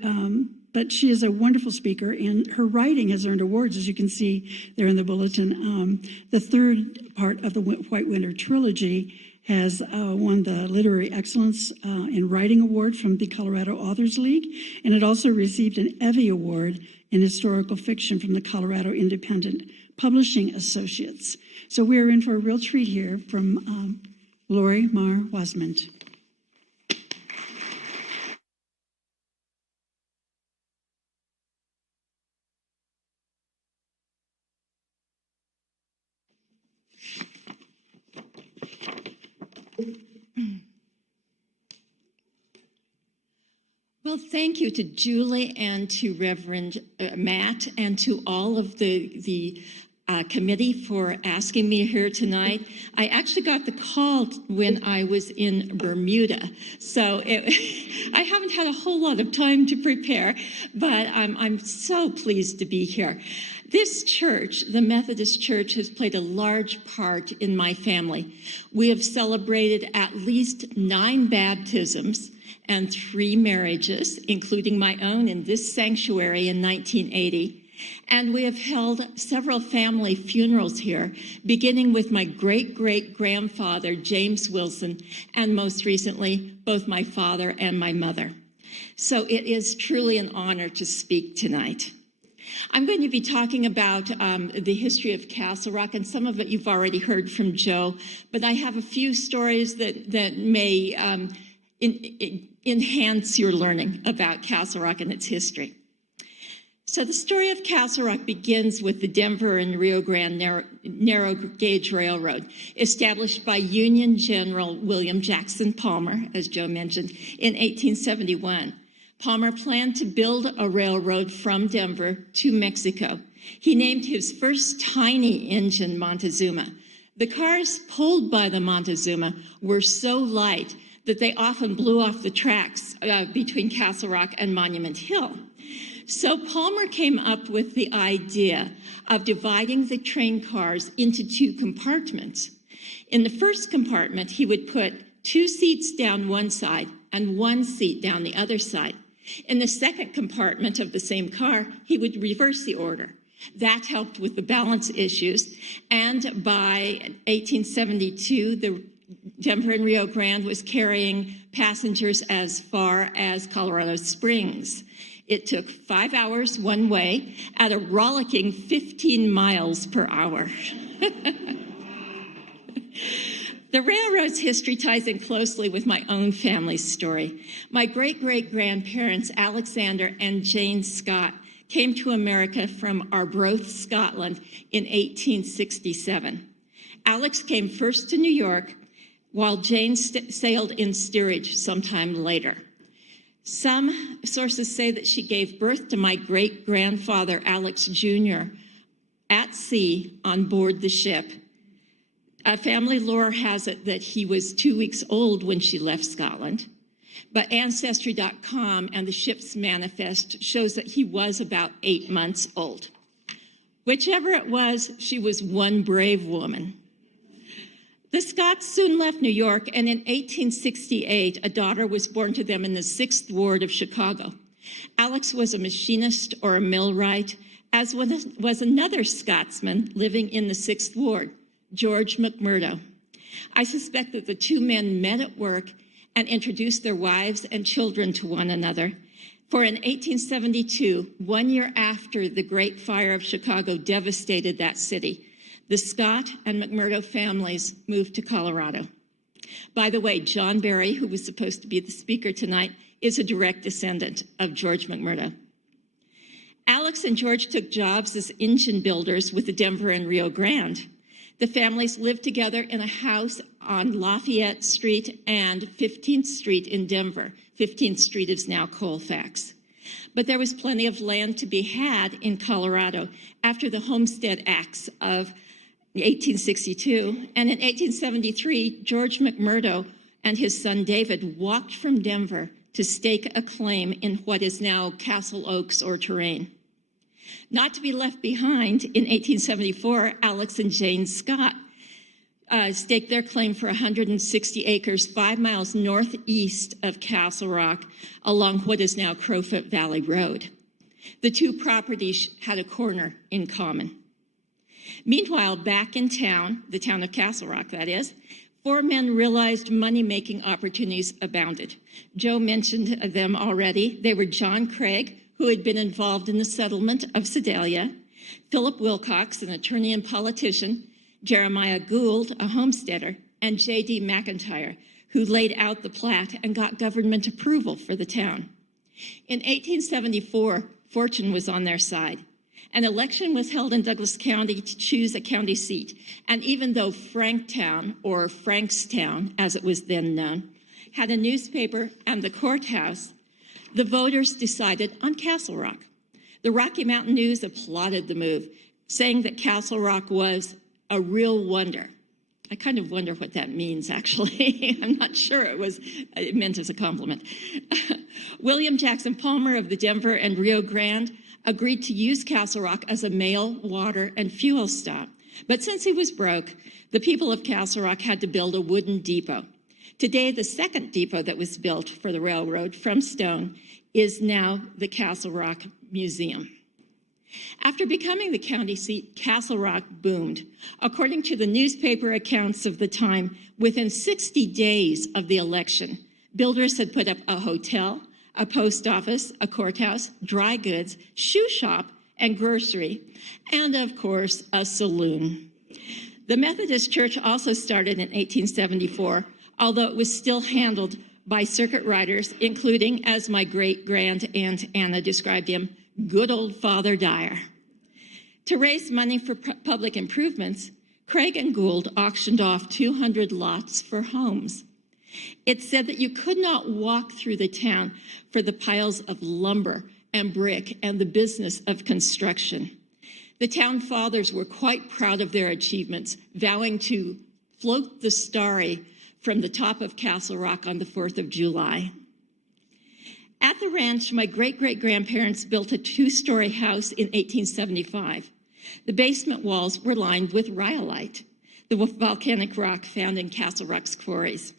but she is a wonderful speaker, and her writing has earned awards, as you can see there in the bulletin. The third part of the White Winter trilogy has won the Literary Excellence in Writing Award from the Colorado Authors League, and it also received an Evie Award in Historical Fiction from the Colorado Independent Publishing Associates. So we're in for a real treat here from Lori Marr Wasmund. Well, thank you to Julie and to Reverend Matt and to all of the committee for asking me here tonight. I actually got the call when I was in Bermuda, so I haven't had a whole lot of time to prepare, but I'm so pleased to be here. This church, the Methodist Church, has played a large part in my family. We have celebrated at least 9 baptisms and 3 marriages, including my own in this sanctuary in 1980. And we have held several family funerals here, beginning with my great-great-grandfather, James Wilson, and most recently, both my father and my mother. So it is truly an honor to speak tonight. I'm going to be talking about the history of Castle Rock, and some of it you've already heard from Joe, but I have a few stories that may enhance your learning about Castle Rock and its history. So the story of Castle Rock begins with the Denver and Rio Grande narrow gauge railroad, established by Union General William Jackson Palmer, as Joe mentioned, in 1871. Palmer planned to build a railroad from Denver to Mexico. He named his first tiny engine Montezuma. The cars pulled by the Montezuma were so light that they often blew off the tracks between Castle Rock and Monument Hill. So Palmer came up with the idea of dividing the train cars into 2 compartments. In the first compartment, he would put 2 seats down one side and 1 seat down the other side. In the second compartment of the same car, he would reverse the order. That helped with the balance issues. And by 1872, the Denver and Rio Grande was carrying passengers as far as Colorado Springs. It took 5 hours one way at a rollicking 15 miles per hour. The railroad's history ties in closely with my own family's story. My great-great-grandparents, Alexander and Jane Scott, came to America from Arbroath, Scotland in 1867. Alex came first to New York, while Jane sailed in steerage sometime later. Some sources say that she gave birth to my great-grandfather, Alex Jr., at sea on board the ship. Family lore has it that he was 2 weeks old when she left Scotland, but Ancestry.com and the ship's manifest shows that he was about 8 months old. Whichever it was, she was one brave woman. The Scotts soon left New York, and in 1868, a daughter was born to them in the 6th Ward of Chicago. Alex was a machinist or a millwright, as was another Scotsman living in the 6th Ward, George McMurdo. I suspect that the two men met at work and introduced their wives and children to one another. For in 1872, 1 year after the Great Fire of Chicago devastated that city, the Scott and McMurdo families moved to Colorado. By the way, John Barry, who was supposed to be the speaker tonight, is a direct descendant of George McMurdo. Alex and George took jobs as engine builders with the Denver and Rio Grande. The families lived together in a house on Lafayette Street and 15th Street in Denver. 15th Street is now Colfax. But there was plenty of land to be had in Colorado after the Homestead Acts of 1862. And in 1873, George McMurdo and his son David walked from Denver to stake a claim in what is now Castle Oaks or Terrain. Not to be left behind, in 1874, Alex and Jane Scott staked their claim for 160 acres 5 miles northeast of Castle Rock along what is now Crowfoot Valley Road. The two properties had a corner in common. Meanwhile, back in town, the town of Castle Rock, that is, 4 men realized money-making opportunities abounded. Joe mentioned them already. They were John Craig, who had been involved in the settlement of Sedalia, Philip Wilcox, an attorney and politician, Jeremiah Gould, a homesteader, and J.D. McIntyre, who laid out the plat and got government approval for the town. In 1874, fortune was on their side. An election was held in Douglas County to choose a county seat, and even though Franktown, or Frankstown, as it was then known, had a newspaper and the courthouse, the voters decided on Castle Rock. The Rocky Mountain News applauded the move, saying that Castle Rock was a real wonder. I kind of wonder what that means, actually. I'm not sure it meant as a compliment. William Jackson Palmer of the Denver and Rio Grande agreed to use Castle Rock as a mail, water, and fuel stop. But since he was broke, the people of Castle Rock had to build a wooden depot. Today, the second depot that was built for the railroad from stone is now the Castle Rock Museum. After becoming the county seat, Castle Rock boomed. According to the newspaper accounts of the time, within 60 days of the election, builders had put up a hotel, a post office, a courthouse, dry goods, shoe shop, and grocery, and of course, a saloon. The Methodist Church also started in 1874, although it was still handled by circuit riders, including, as my great-grand-aunt Anna described him, good old Father Dyer. To raise money for public improvements, Craig and Gould auctioned off 200 lots for homes. It said that you could not walk through the town for the piles of lumber and brick and the business of construction. The town fathers were quite proud of their achievements, vowing to float the starry from the top of Castle Rock on the 4th of July. At the ranch, my great-great-grandparents built a 2-story house in 1875. The basement walls were lined with rhyolite, the volcanic rock found in Castle Rock's quarries.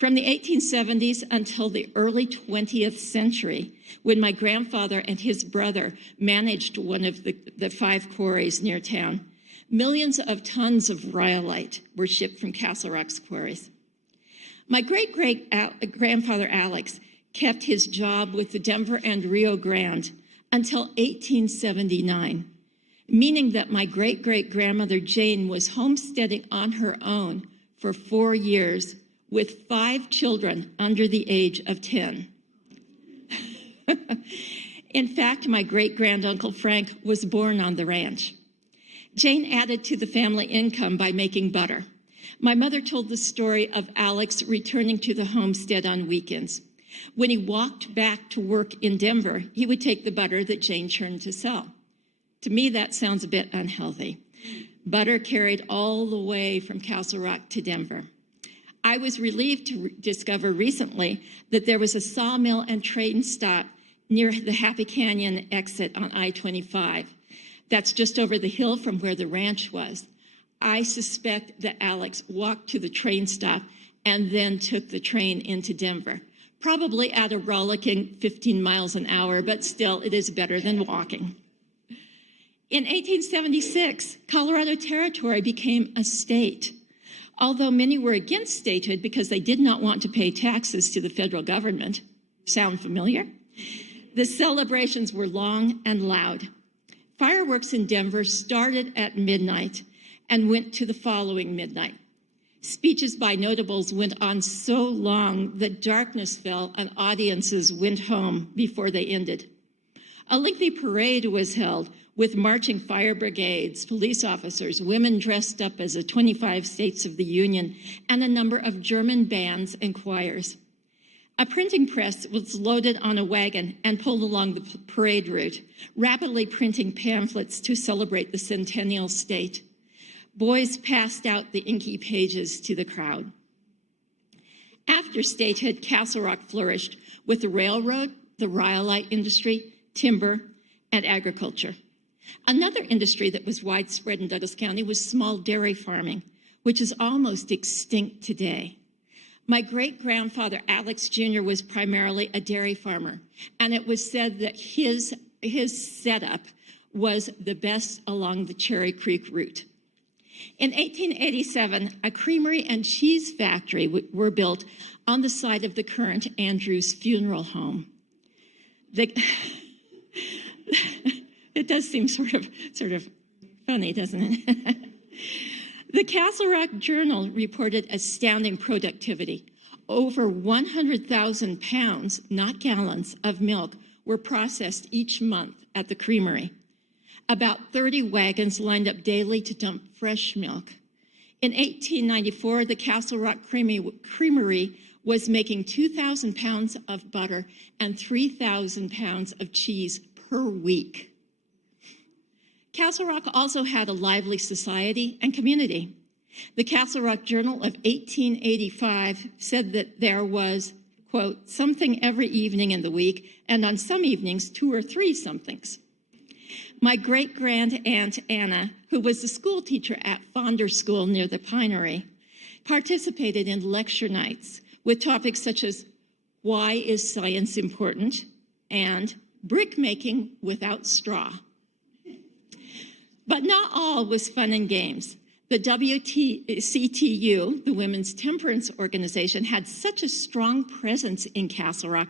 From the 1870s until the early 20th century, when my grandfather and his brother managed one of the 5 quarries near town, millions of tons of rhyolite were shipped from Castle Rock's quarries. My great-great-grandfather Alex kept his job with the Denver and Rio Grande until 1879, meaning that my great-great-grandmother Jane was homesteading on her own for 4 years with 5 children under the age of 10. In fact, my great-granduncle Frank was born on the ranch. Jane added to the family income by making butter. My mother told the story of Alex returning to the homestead on weekends. When he walked back to work in Denver, he would take the butter that Jane churned to sell. To me, that sounds a bit unhealthy. Butter carried all the way from Castle Rock to Denver. I was relieved to discover recently that there was a sawmill and train stop near the Happy Canyon exit on I-25. That's just over the hill from where the ranch was. I suspect that Alex walked to the train stop and then took the train into Denver, probably at a rollicking 15 miles an hour, but still it is better than walking. In 1876, Colorado Territory became a state. Although many were against statehood because they did not want to pay taxes to the federal government. Sound familiar? The celebrations were long and loud. Fireworks in Denver started at midnight and went to the following midnight. Speeches by notables went on so long that darkness fell and audiences went home before they ended. A lengthy parade was held with marching fire brigades, police officers, women dressed up as the 25 states of the Union, and a number of German bands and choirs. A printing press was loaded on a wagon and pulled along the parade route, rapidly printing pamphlets to celebrate the centennial state. Boys passed out the inky pages to the crowd. After statehood, Castle Rock flourished with the railroad, the rhyolite industry, timber, and agriculture. Another industry that was widespread in Douglas County was small dairy farming, which is almost extinct today. My great-grandfather, Alex Jr., was primarily a dairy farmer, and it was said that his setup was the best along the Cherry Creek route. In 1887, a creamery and cheese factory were built on the site of the current Andrews Funeral Home. It does seem sort of funny, doesn't it? The Castle Rock Journal reported astounding productivity. Over 100,000 pounds, not gallons, of milk were processed each month at the creamery. About 30 wagons lined up daily to dump fresh milk. In 1894, the Castle Rock Creamery was making 2,000 pounds of butter and 3,000 pounds of cheese per week. Castle Rock also had a lively society and community. The Castle Rock Journal of 1885 said that there was, quote, something every evening in the week, and on some evenings, 2 or 3 somethings. My great-grand-aunt Anna, who was the school teacher at Fonder School near the Pinery, participated in lecture nights with topics such as why is science important and brick making without straw. But not all was fun and games. The WCTU, the Women's Temperance Organization, had such a strong presence in Castle Rock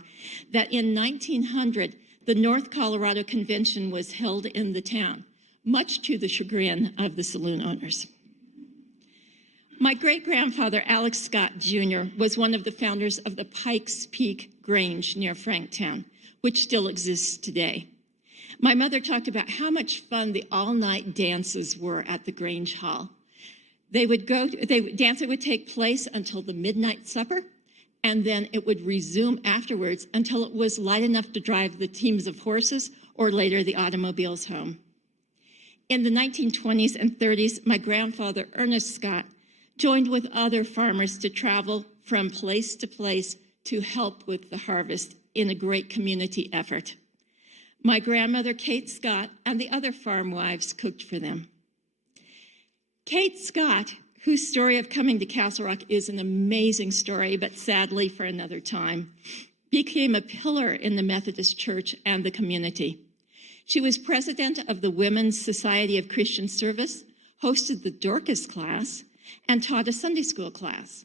that in 1900, the North Colorado Convention was held in the town, much to the chagrin of the saloon owners. My great-grandfather, Alex Scott Jr., was one of the founders of the Pikes Peak Grange near Franktown, which still exists today. My mother talked about how much fun the all-night dances were at the Grange Hall. Dancing would take place until the midnight supper, and then it would resume afterwards until it was light enough to drive the teams of horses or later the automobiles home. In the 1920s and 30s, my grandfather, Ernest Scott, joined with other farmers to travel from place to place to help with the harvest in a great community effort. My grandmother, Kate Scott, and the other farm wives cooked for them. Kate Scott, whose story of coming to Castle Rock is an amazing story, but sadly for another time, became a pillar in the Methodist Church and the community. She was president of the Women's Society of Christian Service, hosted the Dorcas class, and taught a Sunday school class.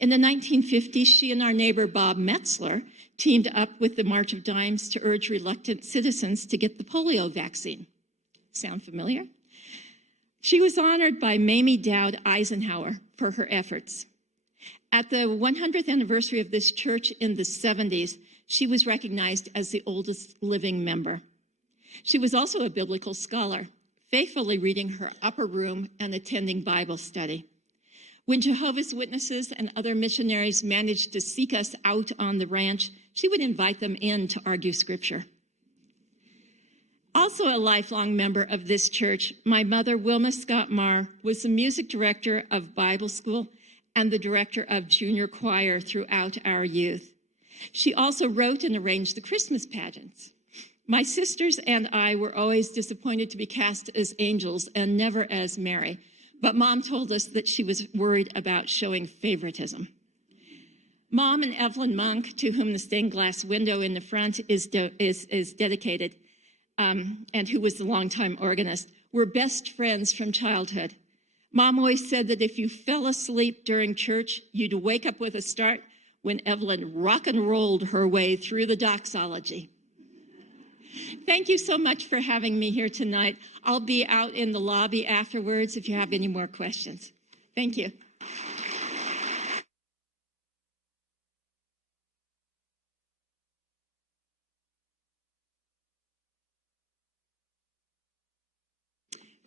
In the 1950s, she and our neighbor Bob Metzler teamed up with the March of Dimes to urge reluctant citizens to get the polio vaccine. Sound familiar? She was honored by Mamie Dowd Eisenhower for her efforts. At the 100th anniversary of this church in the 70s, she was recognized as the oldest living member. She was also a biblical scholar, faithfully reading her upper room and attending Bible study. When Jehovah's Witnesses and other missionaries managed to seek us out on the ranch, she would invite them in to argue scripture. Also a lifelong member of this church, my mother, Wilma Scott Marr, was the music director of Bible school and the director of junior choir throughout our youth. She also wrote and arranged the Christmas pageants. My sisters and I were always disappointed to be cast as angels and never as Mary, but Mom told us that she was worried about showing favoritism. Mom and Evelyn Monk, to whom the stained glass window in the front is dedicated, and who was the longtime organist, were best friends from childhood. Mom always said that if you fell asleep during church, you'd wake up with a start when Evelyn rock and rolled her way through the doxology. Thank you so much for having me here tonight. I'll be out in the lobby afterwards if you have any more questions. Thank you.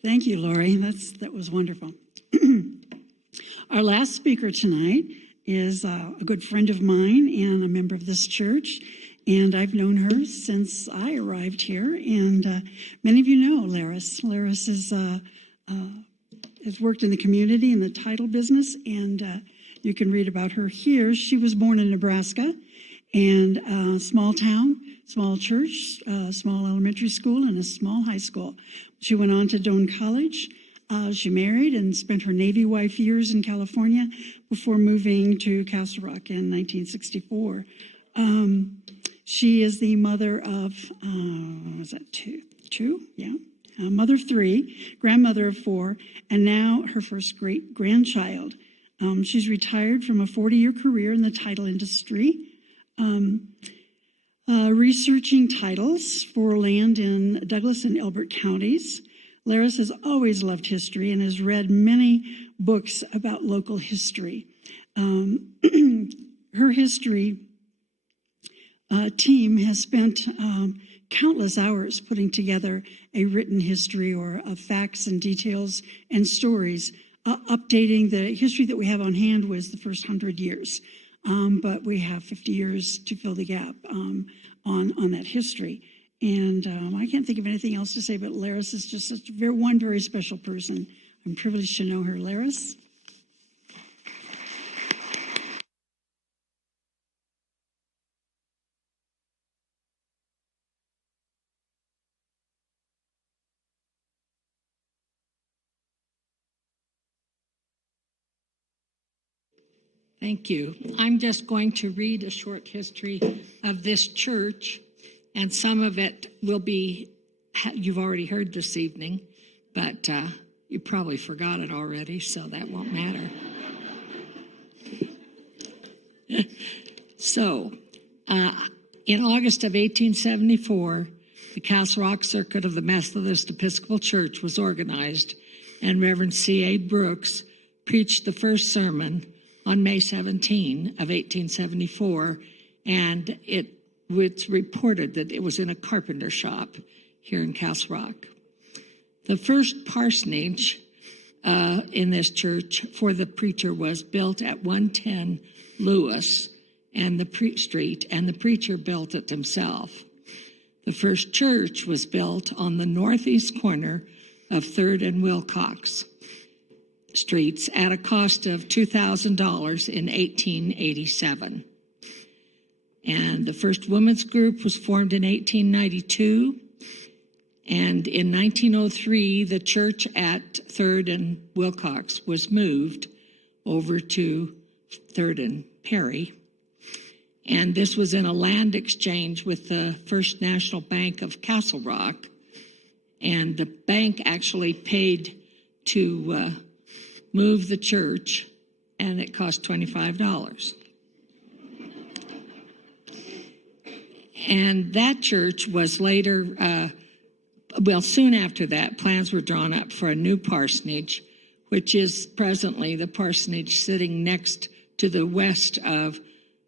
Thank you, Lori. That was wonderful. Our last speaker tonight is a good friend of mine and a member of this church, and I've known her since I arrived here. And many of you know Laris. Laris has worked in the community in the title business, and you can read about her here. She was born in Nebraska, and small town, small church, small elementary school, and a small high school. She went on to Doane College. She married and spent her Navy wife years in California before moving to Castle Rock in 1964. She is the mother of, was that two? Yeah. Mother of three, grandmother of four, and now her first great-grandchild. She's retired from a 40-year career in the title industry, researching titles for land in Douglas and Elbert counties. Laris has always loved history and has read many books about local history. Her history team has spent countless hours putting together a written history or of facts and details and stories, updating the history that we have on hand was the first 100 years. But we have 50 years to fill the gap on that history. And I can't think of anything else to say, but Laris is just one very special person. I'm privileged to know her. Laris? Thank you. I'm just going to read a short history of this church, and some of it will be, you've already heard this evening, but you probably forgot it already, so that won't matter. So, in August of 1874, the Castle Rock Circuit of the Methodist Episcopal Church was organized, and Reverend C.A. Brooks preached the first sermon on May 17 of 1874, and it's reported that it was in a carpenter shop here in Castle Rock. The first parsonage in this church for the preacher was built at 110 Lewis and the Street, and the preacher built it himself. The first church was built on the northeast corner of 3rd and Wilcox Streets at a cost of $2,000 in 1887. And the first women's group was formed in 1892. And in 1903, the church at 3rd and Wilcox was moved over to 3rd and Perry. And this was in a land exchange with the First National Bank of Castle Rock. And the bank actually paid to move the church, and it cost $25. And that church was later, soon after that, plans were drawn up for a new parsonage, which is presently the parsonage sitting next to the west of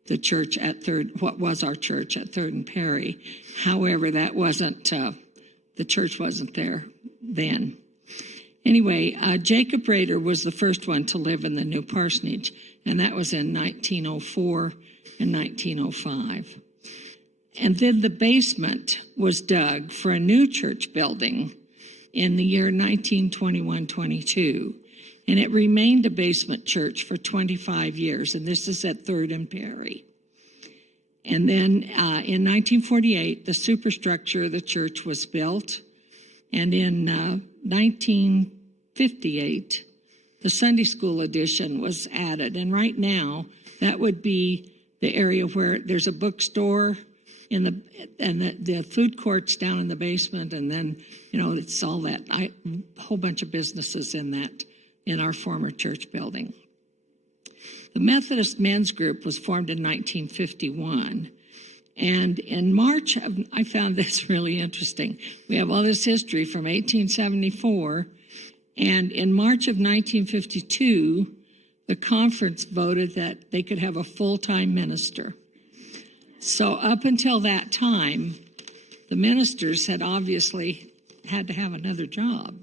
the church at 3rd, what was our church at 3rd and Perry. However, that wasn't, the church wasn't there then. Anyway, Jacob Rader was the first one to live in the new parsonage, and that was in 1904 and 1905. And then the basement was dug for a new church building in the year 1921-22, and it remained a basement church for 25 years, and this is at 3rd and Perry. And then in 1948, the superstructure of the church was built, and in 1958, the Sunday school addition was added. And right now, that would be the area where there's a bookstore the food court's down in the basement, and then, it's all that, a whole bunch of businesses in our former church building. The Methodist Men's Group was formed in 1951. And in March I found this really interesting. We have all this history from 1874, and in March of 1952, the conference voted that they could have a full-time minister. So up until that time, the ministers had obviously had to have another job.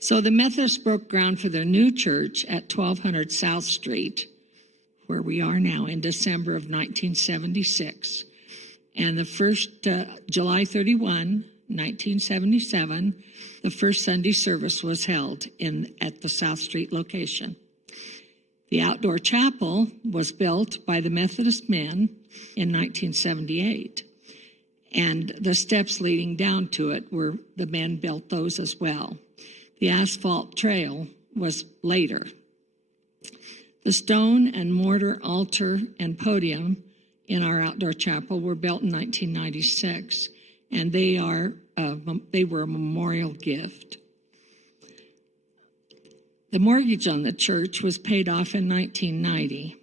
So the Methodists broke ground for their new church at 1200 South Street, where we are now, in December of 1976. And the first, July 31, 1977, the first Sunday service was held at the South Street location. The outdoor chapel was built by the Methodist men in 1978. And the steps leading down to it the men built those as well. The asphalt trail was later. The stone and mortar altar and podium in our outdoor chapel were built in 1996, and they were a memorial gift. The mortgage on the church was paid off in 1990.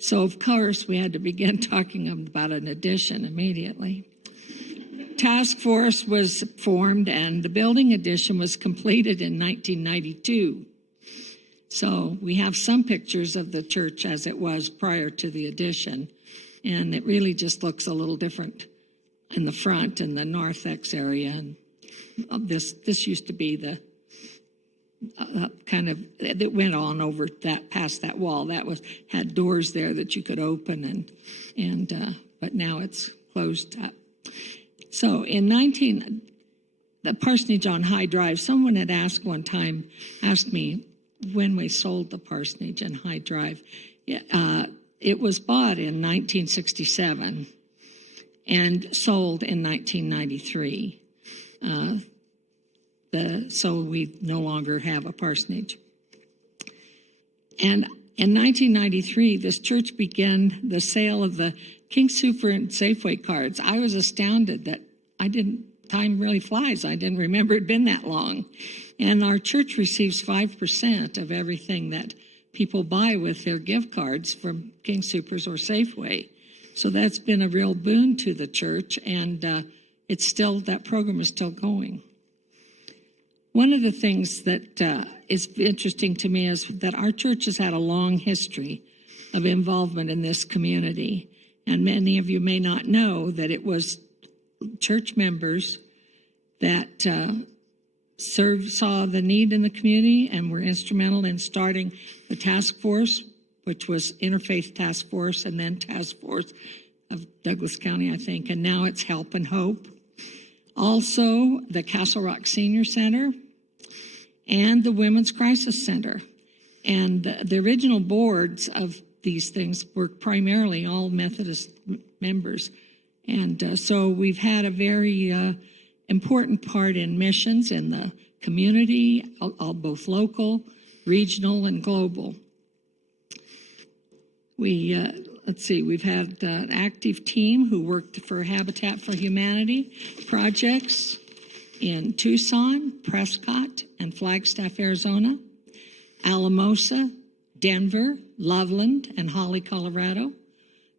So, of course, we had to begin talking about an addition immediately. Task force was formed, and the building addition was completed in 1992. So we have some pictures of the church as it was prior to the addition, and it really just looks a little different in the front in the narthex area. And this used to be the kind of that went on over that past that wall. That had doors there that you could open, but now it's closed up. So in the parsonage on High Drive, someone had asked me when we sold the parsonage in High Drive. It was bought in 1967 and sold in 1993. So we no longer have a parsonage. And in 1993, this church began the sale of the King Super and Safeway cards. I was astounded that time really flies. I didn't remember it'd been that long. And our church receives 5% of everything that people buy with their gift cards from King Supers or Safeway. So that's been a real boon to the church, and that program is still going. One of the things that is interesting to me is that our church has had a long history of involvement in this community. And many of you may not know that it was church members that saw the need in the community and were instrumental in starting the task force, which was Interfaith Task Force, and then Task Force of Douglas County, I think, and now it's Help and Hope. Also, the Castle Rock Senior Center and the Women's Crisis Center. And the original boards of these things were primarily all Methodist members. And so we've had a very important part in missions in the community, all both local, regional, and global. We've had an active team who worked for Habitat for Humanity projects in Tucson, Prescott, and Flagstaff, Arizona, Alamosa, Denver, Loveland, and Holly, Colorado,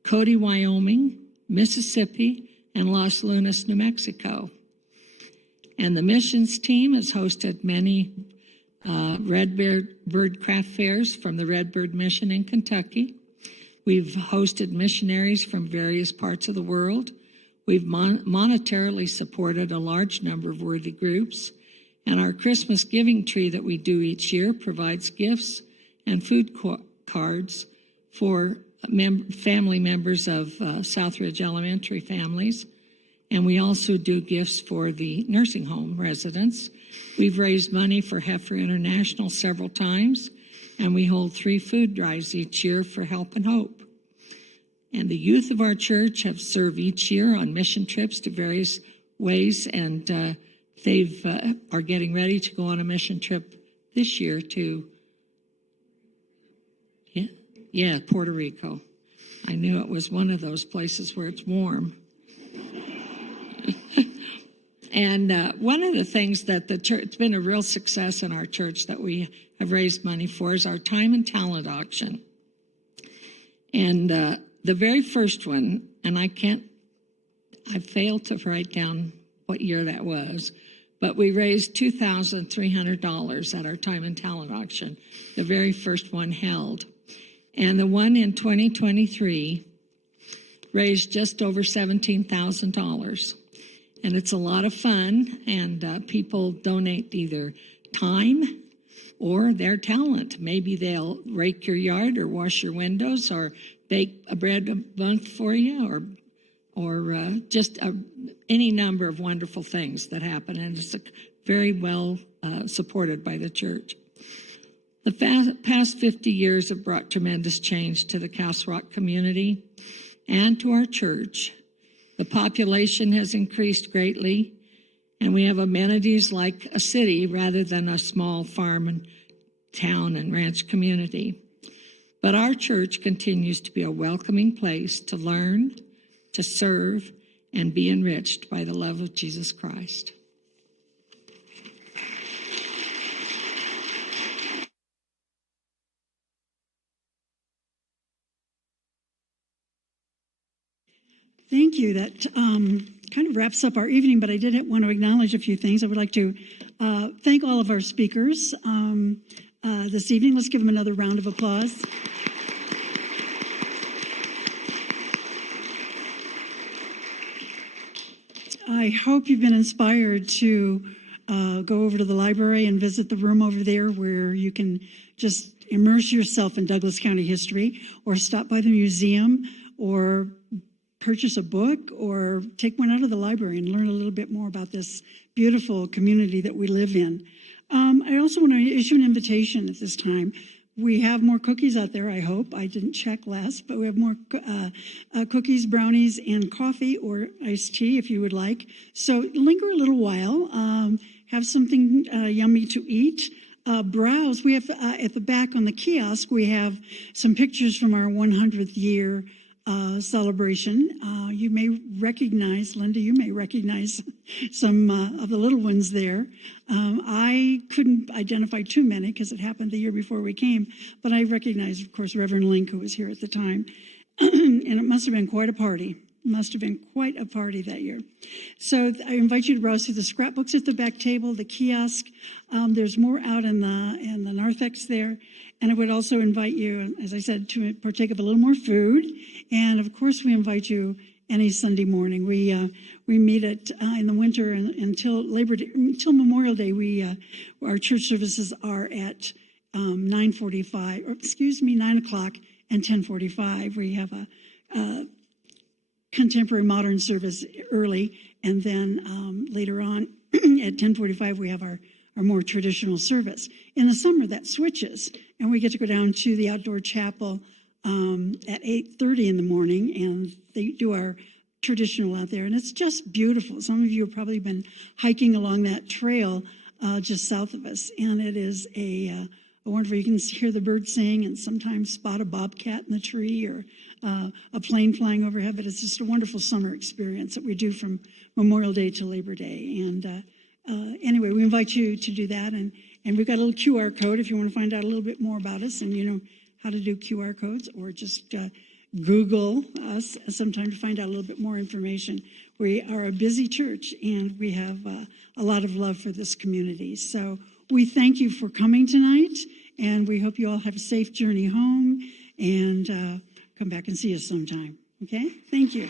Cody, Wyoming, Mississippi, and Los Lunas, New Mexico. And the missions team has hosted many Redbird craft fairs from the Redbird Mission in Kentucky. We've hosted missionaries from various parts of the world. We've monetarily supported a large number of worthy groups. And our Christmas giving tree that we do each year provides gifts and food cards for family members of Southridge Elementary families. And we also do gifts for the nursing home residents. We've raised money for Heifer International several times, and we hold 3 food drives each year for Help and Hope. And the youth of our church have served each year on mission trips to various ways, and they are getting ready to go on a mission trip this year to Puerto Rico. I knew it was one of those places where it's warm. And one of the things that the church, it's been a real success in our church that we have raised money for, is our time and talent auction. And the very first one, and I failed to write down what year that was, but we raised $2,300 at our time and talent auction, the very first one held. And the one in 2023 raised just over $17,000. And it's a lot of fun, and people donate either time or their talent. Maybe they'll rake your yard or wash your windows or bake a bread a month for you, or just any number of wonderful things that happen. And it's very well supported by the church. The past 50 years have brought tremendous change to the Castle Rock community and to our church. The population has increased greatly, and we have amenities like a city rather than a small farm and town and ranch community. But our church continues to be a welcoming place to learn, to serve, and be enriched by the love of Jesus Christ. Thank you. That kind of wraps up our evening, but I did want to acknowledge a few things. I would like to thank all of our speakers this evening. Let's give them another round of applause. I hope you've been inspired to go over to the library and visit the room over there where you can just immerse yourself in Douglas County history, or stop by the museum, or purchase a book, or take one out of the library and learn a little bit more about this beautiful community that we live in. I also want to issue an invitation at this time. We have more cookies out there, I hope. I didn't check last, but we have more cookies, brownies, and coffee or iced tea if you would like. So linger a little while, have something yummy to eat. Browse. We have at the back on the kiosk, we have some pictures from our 100th year celebration. You may recognize, Linda, you may recognize some of the little ones there. I couldn't identify too many because it happened the year before we came, but I recognize, of course, Reverend Link, who was here at the time. And it must have been quite a party. Must have been quite a party that year. So I invite you to browse through the scrapbooks at the back table, the kiosk. There's more out in the narthex there. And I would also invite you, as I said, to partake of a little more food. And of course, we invite you any Sunday morning. We meet in the winter until Labor Day, until Memorial Day. Our church services are at 9 o'clock and 10:45. We have a contemporary modern service early, and then later on at 10:45 we have our more traditional service. In the summer that switches, and we get to go down to the outdoor chapel at 8:30 in the morning, and they do our traditional out there, and it's just beautiful. Some of you have probably been hiking along that trail just south of us, and it is a wonderful. You can hear the birds sing and sometimes spot a bobcat in the tree or a plane flying overhead, but it's just a wonderful summer experience that we do from Memorial Day to Labor Day. And anyway, we invite you to do that, and we've got a little QR code if you want to find out a little bit more about us, and you know how to do QR codes, or just Google us sometime to find out a little bit more information. We are a busy church, and we have a lot of love for this community. So we thank you for coming tonight, and we hope you all have a safe journey home, and come back and see us sometime. Okay? Thank you.